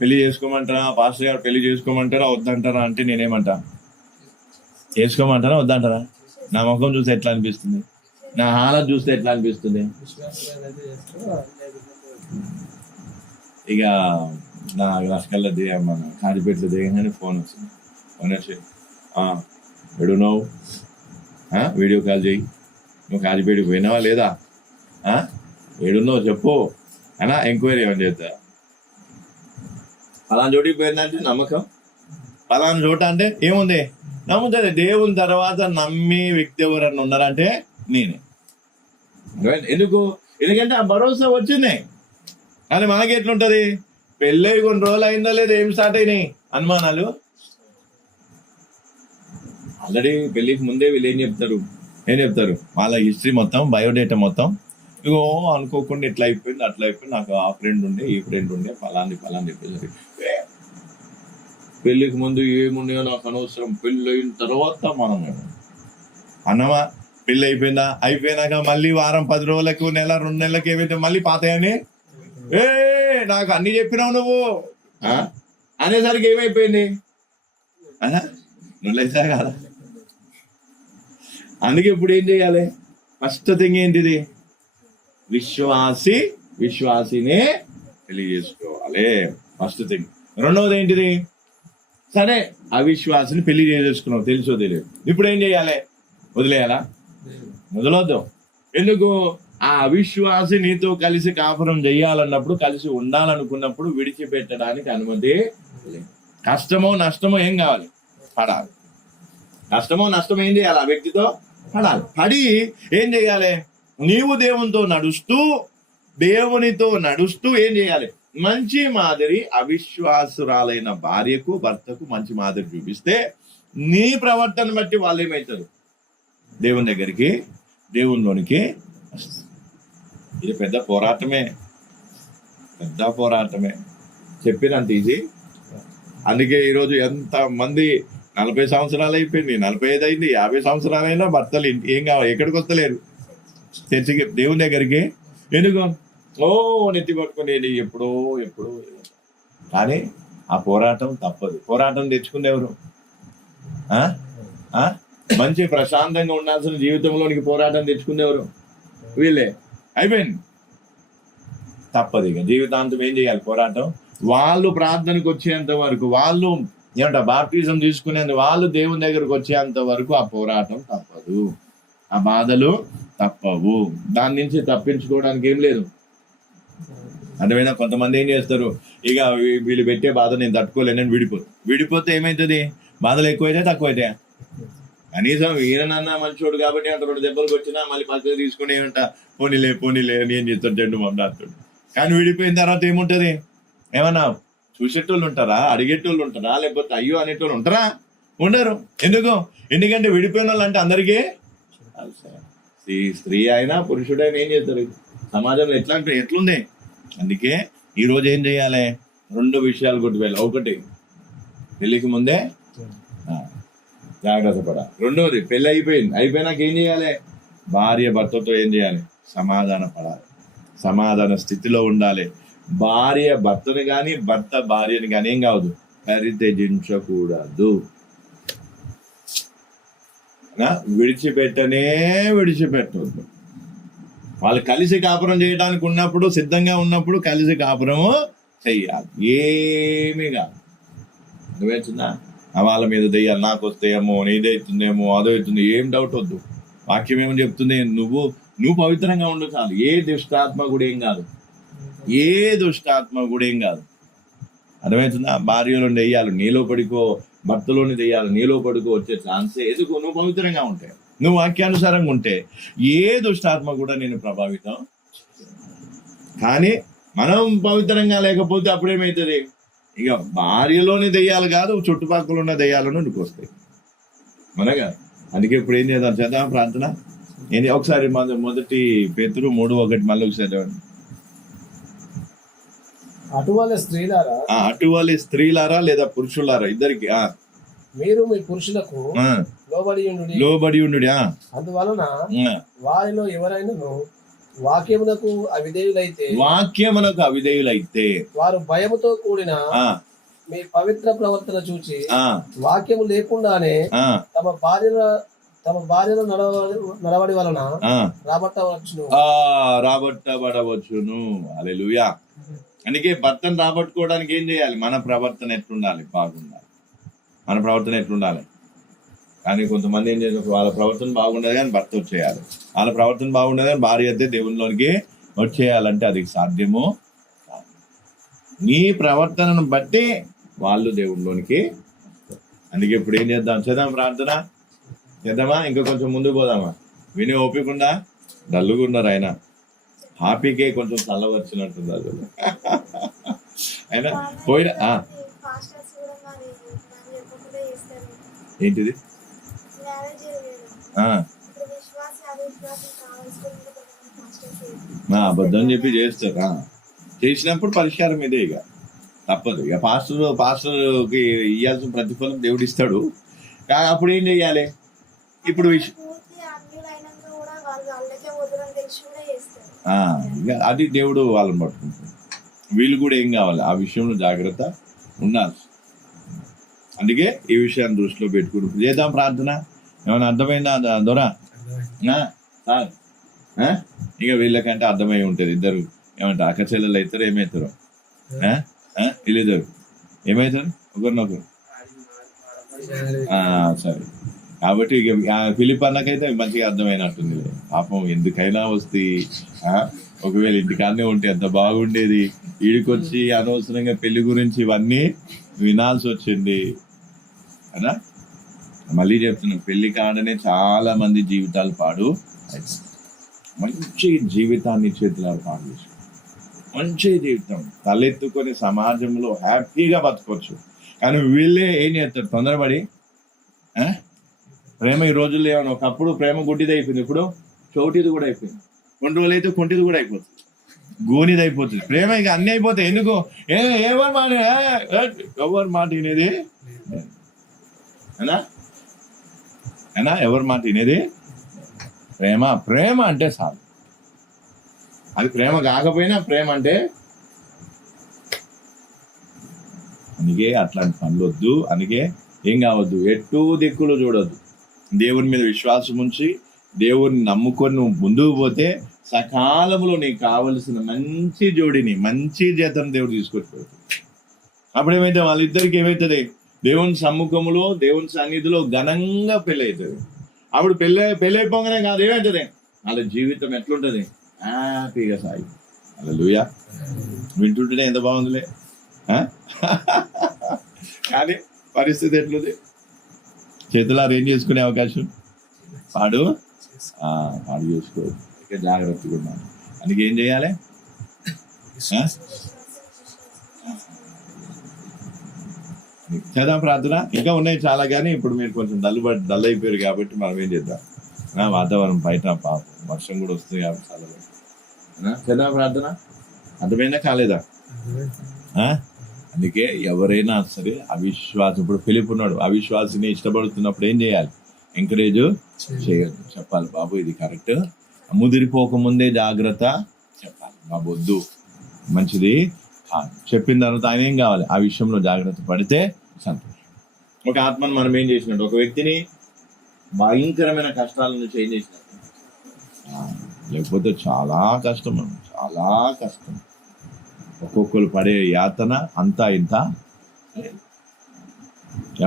పెళ్లి చేసుకోమంటారా పాస్టర్ గారు? పెళ్లి చేసుకోమంటారా వద్దంటారా అంటే నేనేమంటా? చేసుకోమంటారా వద్దంటారా? నా ముఖం చూస్తే ఎట్లా అనిపిస్తుంది? నా హాలత్ చూస్తే ఎట్లా అనిపిస్తుంది? ఇక నా రసకల్లా మన కాజీపేటలో దిగగానే ఫోన్ వచ్చి ఎడున్నావు, వీడియో కాల్ చేయి, నువ్వు కాజీపేటకి పోయినావా లేదా, ఏడున్నావు చెప్పు అనా ఎంక్వైరీ ఏమని చేస్తా. పలానా చోటికి పోయిందంటే నమ్మకం, పలానా చోట అంటే ఏముంది నమ్ముతుంది. దేవుని తర్వాత నమ్మే వ్యక్తి ఎవరన్నా ఉన్నారంటే నేనే. ఎందుకంటే ఆ భరోసా వచ్చింది. కానీ మనకి ఎట్లుంటది? పెళ్ళై కొన్ని రోజులు అయిందా లేదా, ఏం స్టార్ట్ అయినాయి అనుమానాలు. ఆల్రెడీ పెళ్ళికి ముందే వీళ్ళు ఏం చెప్తారు వాళ్ళ హిస్టరీ మొత్తం, బయోడేటా మొత్తం. ఇగో అనుకోకుండా ఇట్లా అయిపోయింది అట్లా అయిపోయింది, నాకు ఆ ఫ్రెండ్ ఉండే ఈ ఫ్రెండ్ ఉండే ఫలాన్ని చెప్పేసరి. పెళ్ళికి ముందు ఏముండేదో నాకు అనవసరం, పెళ్ళి అయిన తర్వాత మనం అన్నమా. పెళ్ళి అయిపోయినాక మళ్ళీ వారం 10 రోజులకు నెల 2 నెలలకు ఏమైతే మళ్ళీ పాతాయని నాకు అన్ని చెప్పినావు నువ్వు అనేసరికి ఏమైపోయింది అనా నువ్వులైతే కదా. అందుకే ఇప్పుడు ఏం చేయాలి? ఫస్ట్ థింగ్ ఏంటిది? విశ్వాసినే పెళ్లి చేసుకోవాలి, ఫస్ట్ థింగ్. రెండవది ఏంటిది? సరే అవిశ్వాసిని పెళ్లి చేసుకున్నావు, తెలుసో తెలియదు, ఇప్పుడు ఏం చేయాలి? వదిలేయాలా? వదలొద్దు. ఎందుకు? ఆ అవిశ్వాసి నీతో కలిసి కాపురం చేయాలన్నప్పుడు, కలిసి ఉండాలనుకున్నప్పుడు విడిచిపెట్టడానికి అనుమతి. కష్టమో నష్టమో ఏం కావాలి? పడాలి. కష్టమో నష్టమో ఏం చేయాలి? ఆ వ్యక్తితో పడాలి. పడి ఏం చేయాలి? నీవు దేవునితో నడుస్తూ ఏం చేయాలి? మంచి మాదిరి, అవిశ్వాసురాలైన భార్యకు భర్తకు మంచి మాదిరి చూపిస్తే నీ ప్రవర్తన బట్టి వాళ్ళు ఏమవుతారు? దేవుని దగ్గరికి, దేవునిలోనికి. ఇది పెద్ద పోరాటమే చెప్పినంత ఈజీ. అందుకే ఈరోజు ఎంత మంది 40 సంవత్సరాలు అయిపోయింది, 45 అయింది, 50 సంవత్సరాలైనా భర్తలు ఏం కావాలి, ఎక్కడికి వస్తలేరు చర్చికి, దేవుని దగ్గరికి. ఎందుకు? నెత్తి పట్టుకునేది ఎప్పుడో. కానీ ఆ పోరాటం తప్పదు. పోరాటం తెచ్చుకుంది ఎవరు? మంచి ప్రశాంతంగా ఉండాల్సిన జీవితంలోనికి పోరాటం తెచ్చుకుంది ఎవరు? వీళ్ళే. అయిపోయింది, తప్పదు. ఇక జీవితాంతం ఏం చేయాలి? పోరాటం. వాళ్ళు ప్రార్థనకు వచ్చేంత వరకు, వాళ్ళు బాప్టిజం తీసుకునేందుకు, వాళ్ళు దేవుని దగ్గరకు వచ్చేంత వరకు ఆ పోరాటం తప్పదు, ఆ బాధలు తప్పవు. దాని నుంచి తప్పించుకోవడానికి ఏం లేదు. అర్థమైనా? కొంతమంది ఏం చేస్తారు, ఇక వీళ్ళు పెట్టే బాధ నేను తట్టుకోలేనని విడిపోతే ఏమవుతుంది? బాధలు ఎక్కువైతే తక్కువైతే కనీసం ఈయనన్నా మంచోడు కాబట్టి అంత 2 దెబ్బలకు వచ్చినా మళ్ళీ పక్కకు తీసుకుని ఏమంట పోనీలే అని ఏం చేస్తాడు, జండు మాట్లాడుతాడు. కానీ విడిపోయిన తర్వాత ఏముంటది? ఏమన్నా చూసేటోళ్ళు ఉంటారా, అడిగేటోళ్ళు ఉంటారా, లేకపోతే అయ్యో అనేటోళ్ళు ఉంటారా? ఉండరు. ఎందుకంటే విడిపోయిన వాళ్ళు అంటే అందరికీ స్త్రీ అయినా పురుషుడైనా ఏం చేస్తారు, సమాజంలో ఎట్లుంది. అందుకే ఈరోజు ఏం చేయాలి? 2 విషయాలు గుర్తుపెళ్ళాలి. ఒకటి, పెళ్ళికి ముందే జాగ్రత్త పడాలి. 2వది, పెళ్ళి అయిపోయినాక ఏం చేయాలి? భార్య భర్తతో ఏం చేయాలి? సమాధాన పడాలి, సమాధాన స్థితిలో ఉండాలి. భార్య భర్తను కానీ భర్త భార్యని కానీ ఏం కావద్దు, పరిత్యజించకూడదు. విడిచిపెట్టవద్దు. వాళ్ళు కలిసి కాపురం చేయడానికి ఉన్నప్పుడు, సిద్ధంగా ఉన్నప్పుడు కలిసి కాపురము చెయ్యాలి. ఏమీ కాదు. నువ్వేస్తుందా వాళ్ళ మీద దెయ్యాలు నాకు వస్తాయేమో, నీదైతుందేమో, అదవుతుంది, ఏం డౌట్ వద్దు. వాక్యం ఏమని చెప్తుంది? నువ్వు పవిత్రంగా ఉండు చాలు. ఏ దుష్టాత్మ కూడా ఏం కాదు. అర్థమవుతుందా? భార్యలో దెయ్యాలు నీలో పడుకో, భర్తలోని దెయ్యాలు నీలో పడుకో వచ్చే ఛాన్సే ఎందుకు? నువ్వు పవిత్రంగా ఉంటే, నువ్వు వాక్యానుసారంగా ఉంటే ఏ దుష్టాత్మ కూడా నేను ప్రభావితం. కానీ మనం పవిత్రంగా లేకపోతే అప్పుడేమవుతుంది? ఇక భార్యలోని దెయ్యాలు కాదు, చుట్టుపక్కల ఉన్న దెయ్యాలను నీకు వస్తాయి. మనగా అందుకే ఇప్పుడు ఏం చేద్దాం, చేద్దాం ప్రార్థన. ఒకసారి మొదటి పేతురు 3:1 మళ్ళీ ఒకసారి చదవండి. అటువలే స్త్రీలారా లేదా పురుషులారా ఇద్దరికి మీరు మీ పురుషులకు లోబడి ఉండు. అందువలన వారిలో ఎవరైనా వాక్యమునకు అవిధేయులైతే వారు భయముతో కూడిన మీ పవిత్ర ప్రవర్తన చూచి వాక్యము లేకుండానే తమ భార్యల నడవడి వలన రాబట్టబడవచ్చును. హల్లెలూయా. అందుకే భర్తను రాబట్టుకోవడానికి ఏం చేయాలి? మన ప్రవర్తన ఎట్లుండాలి? బాగుండాలి. మన ప్రవర్తన ఎట్లుండాలి? కానీ కొంతమంది ఏం చేస్తారు, వాళ్ళ ప్రవర్తన బాగుండదు కానీ భర్త వచ్చేయాలి, వాళ్ళ ప్రవర్తన బాగుండదు కానీ భార్య అయితే దేవునిలోనికి వచ్చేయాలంటే అది సాధ్యము కాదు. నీ ప్రవర్తనను బట్టి వాళ్ళు దేవునిలోనికి. అందుకే ఇప్పుడు ఏం చేద్దాం ప్రార్థన చేద్దామా? ఇంకా కొంచెం ముందుకు పోదామా? విని ఓపికకుండా డల్లుగున్నారు. ఆయన హ్యాపీకే కొంచెం చల్లవచ్చినట్టుంది. అది అయినా పోయినా ఏంటిది? అబద్ధం చెప్పి చేస్తారు. చేసినప్పుడు పరిష్కారం ఇదే, ఇక తప్పదు. ఇక పాస్టర్కి ఇవ్వాల్సిన ప్రతిఫలం దేవుడు ఇస్తాడు. కానీ అప్పుడు ఏం చెయ్యాలి? ఇప్పుడు అది దేవుడు వాళ్ళని పట్టుకుంటాడు. వీళ్ళు కూడా ఏం కావాలి? ఆ విషయంలో జాగ్రత్త ఉండాలి. అందుకే ఈ విషయాన్ని దృష్టిలో పెట్టుకుని చేద్దాం ప్రార్థన. ఏమైనా అర్థమైందా దొరా? ఇక వీళ్ళకంటే అర్థమై ఉంటుంది. ఇద్దరు ఏమంటారు? అక్క చెల్లెలు అవుతారు. ఏమవుతారు? వీళ్ళిద్దరు ఏమవుతారు? ఒకరినొకరు. సరే. కాబట్టి ఇక ఫిలిప్ అన్నకైతే మంచిగా అర్థమైనట్టుంది. పాపం ఎందుకైనా వస్తే ఒకవేళ ఇంటికాడనే ఉంటే ఎంత బాగుండేది. వీడికొచ్చి అనవసరంగా పెళ్లి గురించి ఇవన్నీ వినాల్సి వచ్చింది కదా. మళ్ళీ చెప్తున్నాం, పెళ్లి కాడనే చాలా మంది జీవితాలు పాడు. మంచి జీవితాన్ని చేతులు పాడు చేసు, మంచి జీవితం తలెత్తుకొని సమాజంలో హ్యాపీగా బతకొచ్చు. కానీ వీళ్ళే ఏం చేస్తారు? తొందరపడి ప్రేమ ఈ రోజుల్లో ఏమన్నా, ఒకప్పుడు ప్రేమ గుడ్డిది అయిపోయింది, ఇప్పుడు చోటిది కూడా అయిపోయింది. కొన్ని రోజులు అయితే కొంటిది కూడా అయిపోతుంది, గోనిది అయిపోతుంది. ప్రేమ ఇక అన్నీ అయిపోతాయి. ఎందుకు? ఎవరి మాట వినేది అయినా ఎవరి మాట వినేది? ప్రేమ అంటే చాలు. అది ప్రేమ కాకపోయినా ప్రేమ అంటే. అందుకే అట్లాంటి పనులు వద్దు. అందుకే ఏం కావద్దు, ఎటు దిక్కులు చూడొద్దు. దేవుని మీద విశ్వాసం ఉంచి దేవుని నమ్ముకొని నువ్వు ముందుకు పోతే సకాలంలో నీకు కావలసిన మంచి జోడిని, మంచి జతను దేవుడు తీసుకొచ్చిపోతుంది. అప్పుడేమైతే వాళ్ళిద్దరికి ఏమవుతుంది? దేవుని సమ్ముఖంలో, దేవుని సన్నిధిలో ఘనంగా పెళ్ళి అవుతుంది. అప్పుడు పెళ్ళైపోగానే కాదు, ఏమవుతుంది? వాళ్ళ జీవితం ఎట్లుంటుంది? హ్యాపీగా సాగి హల్లెలూయా. వింటుంటేనే ఎంత బాగుందిలే. ఆ? కానీ పరిస్థితి ఎట్లుంది? చేతులారు ఏం చేసుకునే అవకాశం? పాడు చేసుకోవచ్చు. ఇక జాగ్రత్తగా ఉన్నాను. అందుకే ఏం చేయాలి? చేద్దాం ప్రార్థన. ఇంకా ఉన్నాయి చాలా, కానీ ఇప్పుడు మీరు కొంచెం డల్ అయిపోయారు కాబట్టి మనం ఏం చేద్దాం. వాతావరణం బయట వర్షం కూడా వస్తుంది కాబట్టి చాలా చేద్దాం ప్రార్థన. అర్థమైందా కాలేదా? అందుకే ఎవరైనా సరే అవిశ్వాసం, ఇప్పుడు ఫిలిప్ ఉన్నాడు, అవిశ్వాసిని ఇష్టపడుతున్నప్పుడు ఏం చేయాలి? ఎంకరేజ్ చేయొద్దు, చెప్పాలి బాబు ఇది కరెక్ట్, ముదిరిపోకముందే జాగ్రత్త చెప్పాలి. బాబు వద్దు, మంచిది చెప్పిన తర్వాత ఆయన ఏం కావాలి? ఆ విషయంలో జాగ్రత్త పడితే సంతోషం. ఒక ఆత్మను మనం ఏం చేసినట్టు, ఒక వ్యక్తిని భయంకరమైన కష్టాల నుంచి ఏం చేసినట్టు, లేకపోతే చాలా కష్టం, చాలా కష్టం. ఒక్కొక్కరు పడే యాతన అంతా ఇంత.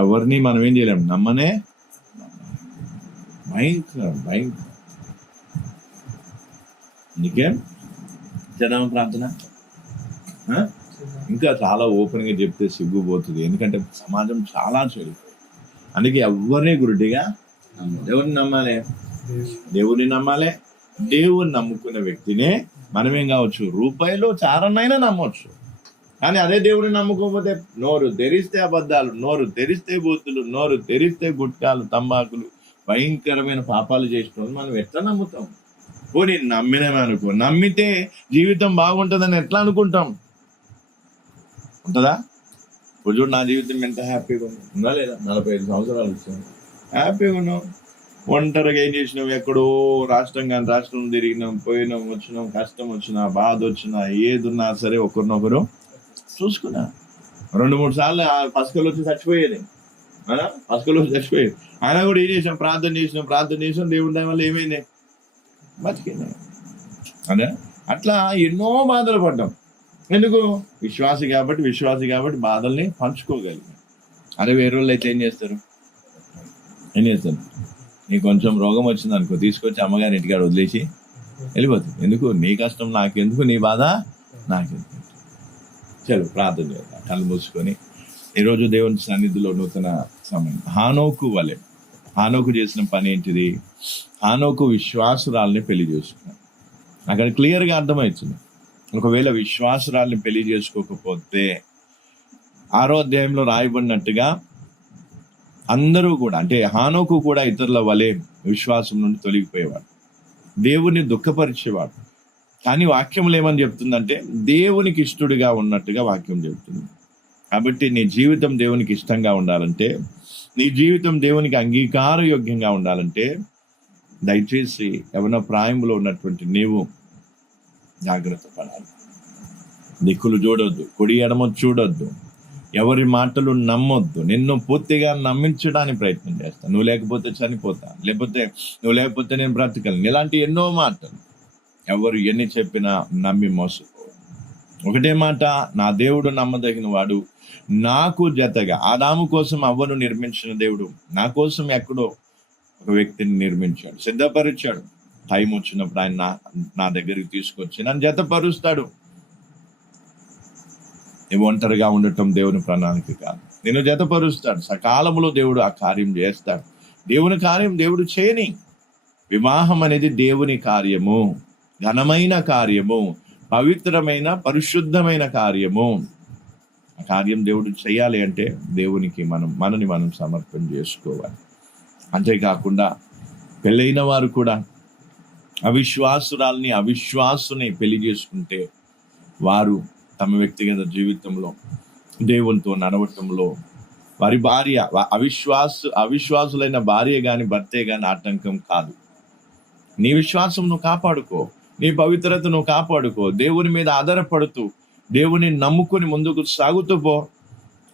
ఎవరిని మనం ఏం చేయలేము, నమ్మనే భయంకరం. అందుకే చదవం ప్రార్థన. ఇంకా చాలా ఓపెన్గా చెప్తే సిగ్గుపోతుంది, ఎందుకంటే సమాజం చాలా చెడిపోయింది. అందుకే ఎవరిని గురుడిగా ఎవరిని నమ్మాలి? దేవుడిని నమ్మాలి. దేవుని నమ్ముకున్న వ్యక్తినే మనమేం కావచ్చు, రూపాయలు చారన్నైనా నమ్మవచ్చు. కానీ అదే దేవుడిని నమ్ముకోకపోతే నోరు తెరిస్తే అబద్ధాలు, నోరు తెరిస్తే బూతులు, నోరు తెరిస్తే గుట్కాలు, తంబాకులు, భయంకరమైన పాపాలు చేసిన మనం ఎట్లా నమ్ముతాం? పోనీ నమ్మినామనుకో, నమ్మితే జీవితం బాగుంటుందని ఎట్లా అనుకుంటాం? ఉంటుందా? ఇప్పుడు చూడు, నా జీవితం ఎంత హ్యాపీగా ఉందా లేదా? 45 సంవత్సరాలు వచ్చాను, హ్యాపీగా ఉన్నాం. ఒంటరిగా ఏం చేసినాం? ఎక్కడో రాష్ట్రం కానీ రాష్ట్రం తిరిగినాం, పోయినాం, వచ్చినాం, కష్టం వచ్చినా, బాధ వచ్చినా, ఏదున్నా సరే ఒకరినొకరు చూసుకున్నా. 2-3 సార్లు పసుకలు వచ్చి చచ్చిపోయేది, పసుకలు వచ్చి చచ్చిపోయేది. ఆయన కూడా ఏం చేసాం? ప్రార్థన చేసాం. దేవుడి దయ వల్ల ఏమైంది? బతికింది. అదే అట్లా ఎన్నో బాధలు పడ్డాం. ఎందుకు? విశ్వాసి కాబట్టి బాధల్ని పంచుకోగలిగాం. అదే వేరే వాళ్ళు అయితే ఏం చేస్తారు? నీకు కొంచెం రోగం వచ్చింది అనుకో, తీసుకొచ్చి అమ్మగారి ఇంటికాడ వదిలేసి వెళ్ళిపోతుంది. ఎందుకు? నీ కష్టం నాకెందుకు, నీ బాధ నాకెందుకు. చలో ప్రార్థన చేద్దాం, కళ్ళు మూసుకొని. ఈరోజు దేవుని సన్నిధిలో నూతన సమయం. హానోకు చేసిన పని ఏంటిది? హానోకు విశ్వాసురాల్ని పెళ్లి చేసుకున్నాడు. అక్కడ క్లియర్గా అర్థమవుతుంది. ఒకవేళ విశ్వాసురాల్ని పెళ్లి చేసుకోకపోతే 6వ అధ్యాయంలో రాయబడినట్టుగా అందరూ కూడా, అంటే హానోకు కూడా ఇతరుల వలె విశ్వాసం నుండి తొలగిపోయేవాడు, దేవుని దుఃఖపరిచేవాడు. కానీ వాక్యంలో ఏమని చెప్తుందంటే దేవునికి ఇష్టడుగా ఉన్నట్టుగా వాక్యం చెప్తుంది. కాబట్టి నీ జీవితం దేవునికి ఇష్టంగా ఉండాలంటే, నీ జీవితం దేవునికి అంగీకారయోగ్యంగా ఉండాలంటే, దయచేసి యవ్వన ప్రాయంలో ఉన్నటువంటి నీవు జాగ్రత్త పడాలి. దిక్కులు చూడొద్దు, కుడి ఎడమ చూడొద్దు, ఎవరి మాటలు నమ్మొద్దు. నిన్ను పూర్తిగా నమ్మించడానికి ప్రయత్నం చేస్తాను. నువ్వు లేకపోతే చనిపోతా, నువ్వు లేకపోతే నేను బ్రతకలను, ఇలాంటి ఎన్నో మాటలు. ఎవరు ఎన్ని చెప్పినా నమ్మి మోసపో. ఒకటే మాట, నా దేవుడు నమ్మదగిన వాడు, నాకు జతగా. ఆదాము కోసం అవ్వను నిర్మించిన దేవుడు నా కోసం ఎక్కడో ఒక వ్యక్తిని నిర్మించాడు, సిద్ధపరిచాడు. టైం వచ్చినప్పుడు ఆయన నా దగ్గరికి తీసుకొచ్చి నన్ను జతపరుస్తాడు. నువ్వు ఒంటరిగా ఉండటం దేవుని ప్రణాళిక కాదు, నిన్ను జతపరుస్తాడు. సకాలంలో దేవుడు ఆ కార్యం చేస్తాడు. దేవుని కార్యం దేవుడు చేయని. వివాహం అనేది దేవుని కార్యము, ఘనమైన కార్యము, పవిత్రమైన పరిశుద్ధమైన కార్యము. ఆ కార్యం దేవుడు చేయాలి అంటే దేవునికి మనని మనం సమర్పణ చేసుకోవాలి. అంతేకాకుండా పెళ్ళైన వారు కూడా అవిశ్వాసుని పెళ్లి చేసుకుంటే వారు తమ వ్యక్తిగత జీవితంలో దేవునితో నడవటంలో వారి భార్య అవిశ్వాసులైన భార్య కానీ భర్తే కానీ ఆటంకం కాదు. నీ విశ్వాసం నువ్వు కాపాడుకో, నీ పవిత్రత నువ్వు కాపాడుకో. దేవుని మీద ఆధారపడుతూ దేవుని నమ్ముకొని ముందుకు సాగుతూ పో.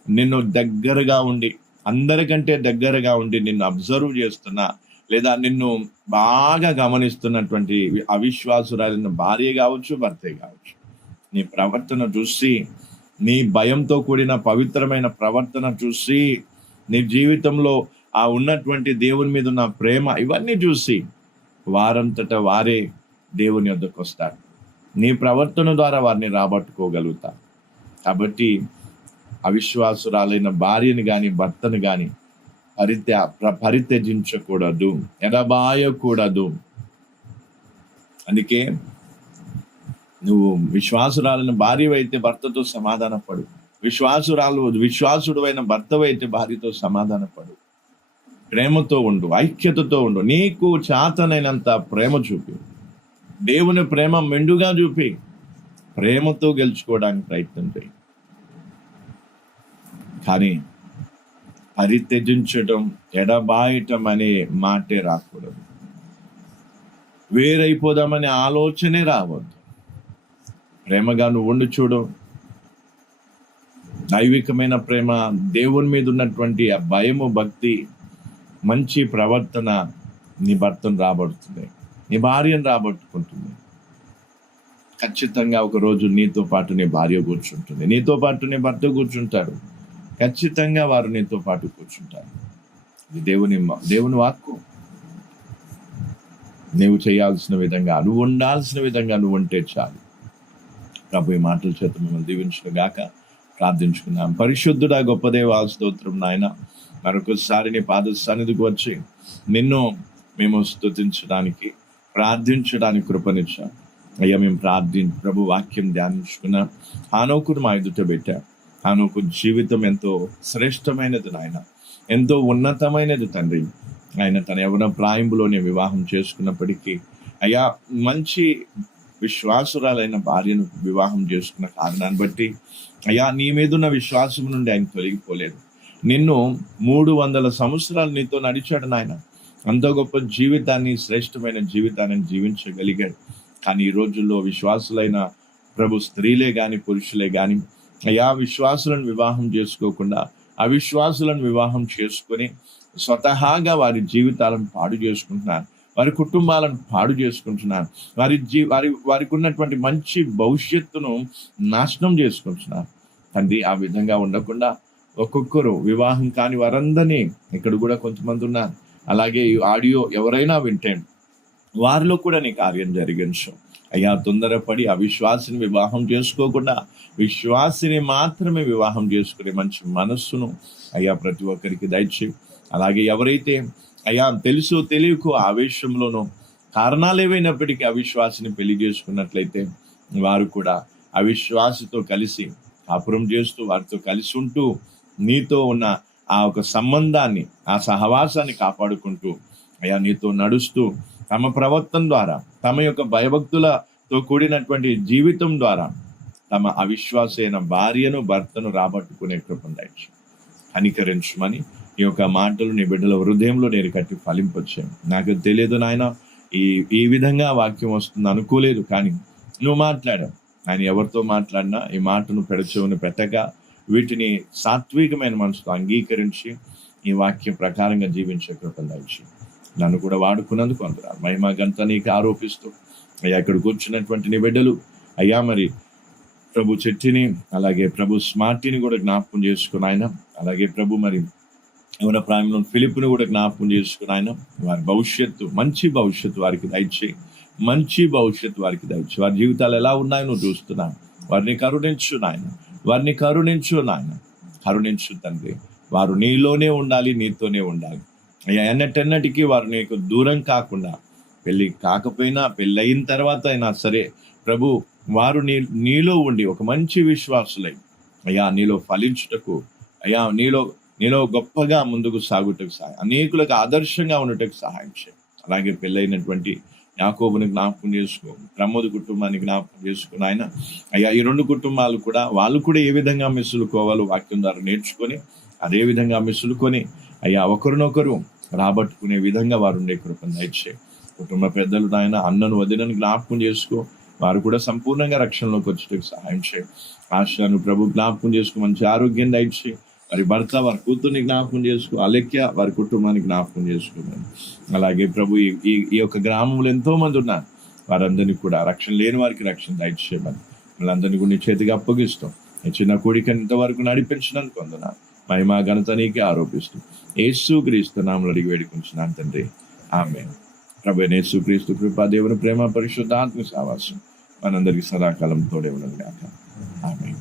నిన్ను దగ్గరగా ఉండి, అందరికంటే దగ్గరగా ఉండి నిన్ను అబ్జర్వ్ చేస్తున్నా, లేదా నిన్ను బాగా గమనిస్తున్నటువంటి అవిశ్వాసురాలైన భార్య కావచ్చు, భర్తే కావచ్చు, నీ ప్రవర్తన చూసి, నీ భయంతో కూడిన పవిత్రమైన ప్రవర్తన చూసి, నీ జీవితంలో ఆ ఉన్నటువంటి దేవుని మీద ఉన్న ప్రేమ, ఇవన్నీ చూసి వారంతట వారే దేవుని వద్దకు వస్తారు. నీ ప్రవర్తన ద్వారా వారిని రాబట్టుకోగలుగుతా. కాబట్టి అవిశ్వాసురాలైన భార్యని కానీ భర్తను కానీ పరిత్యజించకూడదు, ఎడబాయకూడదు. అందుకే నువ్వు విశ్వాసురాలైన భార్య అయితే భర్తతో సమాధానపడు, విశ్వాసుడు అయిన భర్తవైతే భార్యతో సమాధానపడు. ప్రేమతో ఉండు, ఐక్యతతో ఉండు. నీకు చేతనైనంత ప్రేమ చూపి, దేవుని ప్రేమ మెండుగా చూపి, ప్రేమతో గెలుచుకోవడానికి ప్రయత్నం చేయి. కానీ పరిత్యజించడం, ఎడబాయటం అనే మాటే రాకూడదు. వేరైపోదామనే ఆలోచనే రావద్దు. ప్రేమగా నువ్వు ఉండి చూడు. దైవికమైన ప్రేమ, దేవుని మీద ఉన్నటువంటి ఆ భయము, భక్తి, మంచి ప్రవర్తన నీ భర్తను రాబడుతుంది, నీ భార్యను రాబట్టుకుంటుంది. ఖచ్చితంగా ఒకరోజు నీతో పాటు నీ భార్య కూర్చుంటుంది, నీతో పాటు నీ భర్త కూర్చుంటాడు. ఖచ్చితంగా వారు నీతో పాటు కూర్చుంటారు. ఇది దేవుని వాక్కు. నువ్వు చేయాల్సిన విధంగా, నువ్వు ఉండాల్సిన విధంగా నువ్వు ఉంటే చాలు. ప్రభు ఈ మాటల చేత మిమ్మల్ని దీవించును గాక. ప్రార్థించుకుందాం. పరిశుద్ధుడా, గొప్ప దేవా, స్తోత్రం నాయన. మరొకసారి నీ పాద సన్నిధికి వచ్చి నిన్ను మేము స్తుతించడానికి, ప్రార్థించడానికి కృపనిచ్చాం అయ్యా. మేము ప్రభు వాక్యం ధ్యానించుకున్నాం. హానోకును మా ఎదుట పెట్టా. హానోకు జీవితం ఎంతో శ్రేష్టమైనది నాయన, ఎంతో ఉన్నతమైనది తండ్రి. ఆయన తన యవ్వన ప్రాయంలోనే వివాహం చేసుకున్నప్పటికీ అయ్యా, మంచి విశ్వాసురాలైన భార్యను వివాహం చేసుకున్న కారణాన్ని బట్టి అయ్యా, నీ మీదున్న విశ్వాసం నుండి ఆయన తొలగిపోలేదు. నిన్ను 300 సంవత్సరాలు నీతో నడిచాడు నాయన. అంత గొప్ప జీవితాన్ని, శ్రేష్టమైన జీవితాన్ని జీవించగలిగాడు. కానీ ఈ రోజుల్లో విశ్వాసులైన ప్రభు స్త్రీలే కానీ పురుషులే కానీ అయ్యా, విశ్వాసులను వివాహం చేసుకోకుండా అవిశ్వాసులను వివాహం చేసుకొని స్వతహాగా వారి జీవితాలను పాడు చేసుకుంటున్నారు, వారి కుటుంబాలను పాడు చేసుకుంటున్నారు, వారికి ఉన్నటువంటి మంచి భవిష్యత్తును నాశనం చేసుకుంటున్నారు. తండ్రి, ఆ విధంగా ఉండకుండా ఒక్కొక్కరు వివాహం కాని వారందరినీ, ఇక్కడ కూడా కొంతమంది ఉన్నారు, అలాగే ఈ ఆడియో ఎవరైనా వింటే వారిలో కూడా నీ కార్యం జరిగించు అయ్యా. తొందరపడి అవిశ్వాసిని వివాహం చేసుకోకుండా విశ్వాసిని మాత్రమే వివాహం చేసుకునే మంచి మనస్సును అయ్యా ప్రతి ఒక్కరికి దయచేయి. అలాగే ఎవరైతే అయ్యా తెలుసో తెలియకో ఆవేశంలోనో కారణాలు ఏవైనప్పటికీ అవిశ్వాసిని పెళ్లి చేసుకున్నట్లయితే వారు కూడా అవిశ్వాసితో కలిసి కాపురం చేస్తూ, వారితో కలిసి ఉంటూ, నీతో ఉన్న ఆ ఒక సంబంధాన్ని, ఆ సహవాసాన్ని కాపాడుకుంటూ అయ్యా నీతో నడుస్తూ, తమ ప్రవర్తన ద్వారా, తమ యొక్క భయభక్తులతో కూడినటువంటి జీవితం ద్వారా తమ అవిశ్వాసైన భార్యను భర్తను రాబట్టుకునే కృపను దయచేయి. కనికరించమని ఈ యొక్క మాటలు నీ బిడ్డల హృదయంలో నేను కట్టి ఫలింపొచ్చాను. నాకు తెలియదు నాయన, ఈ విధంగా వాక్యం వస్తుంది అనుకోలేదు, కానీ నువ్వు మాట్లాడావు. ఆయన ఎవరితో మాట్లాడినా ఈ మాటను పెడచెవుని పెట్టక వీటిని సాత్వికమైన మనసుతో అంగీకరించి ఈ వాక్యం ప్రకారంగా జీవించే కృపను దయచేయి. నన్ను కూడా వాడుకున్నందుకు వందనాలు. మహిమ ఘనత నీకు ఆరోపిస్తూ అయ్యా, ఇక్కడ కూర్చున్నటువంటి నీ బిడ్డలు అయ్యా, మరి ప్రభు చెట్టిని, అలాగే ప్రభు స్మార్ట్ని కూడా జ్ఞాపకం చేసుకుని ఆయన, అలాగే ప్రభు మరి యవ్వన ప్రాయంలో ఫిలిప్ను కూడా జ్ఞాపకం చేసుకుని ఆయన, వారి భవిష్యత్తు, మంచి భవిష్యత్తు వారికి దయచేయి, మంచి భవిష్యత్తు వారికి దయచేయి. వారి జీవితాలు ఎలా ఉన్నాయో నువ్వు చూస్తున్నాను. వారిని కరుణించు నాయన, వారిని కరుణించు నాయన, కరుణించు తండ్రి. వారు నీలోనే ఉండాలి, నీతోనే ఉండాలి అయ్యా. ఎన్నటెన్నటికీ వారు నీకు దూరం కాకుండా, పెళ్ళి కాకపోయినా పెళ్ళి అయిన తర్వాత అయినా సరే ప్రభు, వారు నీలో ఉండి ఒక మంచి విశ్వాసులై అయ్యా నీలో ఫలించుటకు, అయ్యా నీలో గొప్పగా ముందుకు సాగుటకు సహాయం, అనేకులకు ఆదర్శంగా ఉండటకు సహాయం చేయి. అలాగే పెళ్ళైనటువంటి యాకోబుని జ్ఞాపకం చేసుకో, ప్రమోద్ కుటుంబాన్ని జ్ఞాపకం చేసుకుని ఆయన అయ్యా, ఈ 2 కుటుంబాలు కూడా వాళ్ళు కూడా ఏ విధంగా మెసులుకోవాలో వాక్యం ద్వారా నేర్చుకొని అదే విధంగా మెసులుకొని అయ్యా ఒకరినొకరు రాబట్టుకునే విధంగా వారు ఉండే కృపను దయచేయి. కుటుంబ పెద్దలు నాయన, అన్నను వదినను జ్ఞాపకం చేసుకో, వారు కూడా సంపూర్ణంగా రక్షణలోకి వచ్చేటకు సహాయం చేయి. ఆశను ప్రభు జ్ఞాపకం చేసుకో, మంచి ఆరోగ్యం దయచేయి. వారి భర్త, వారి కూతుర్ని జ్ఞాపకం చేసుకో, అలెక్య వారి కుటుంబాన్ని జ్ఞాపకం చేసుకోమని. అలాగే ప్రభు ఈ యొక్క గ్రామంలో ఎంతో మంది ఉన్నారు, వారందరినీ కూడా రక్షణ లేని వారికి రక్షణ దయచేయమని వాళ్ళందరినీ కూడా నీ చేతికి అప్పగిస్తాం. ఈ చిన్న కోడికని ఇంతవరకు నడిపించినందుకు వందనాలు. మహిమ ఘనత నీకే ఆరోపిస్తూ యేసు క్రీస్తు నామములో అడిగి వేడుకుంటున్నాను తండ్రి, ఆమేన్. ప్రభువైన యేసు క్రీస్తు కృప, దేవుని ప్రేమ, పరిశుద్ధాత్మ సహవాసం మనందరికీ సదాకాలం తోడే ఉండదు కాక. ఆమేన్.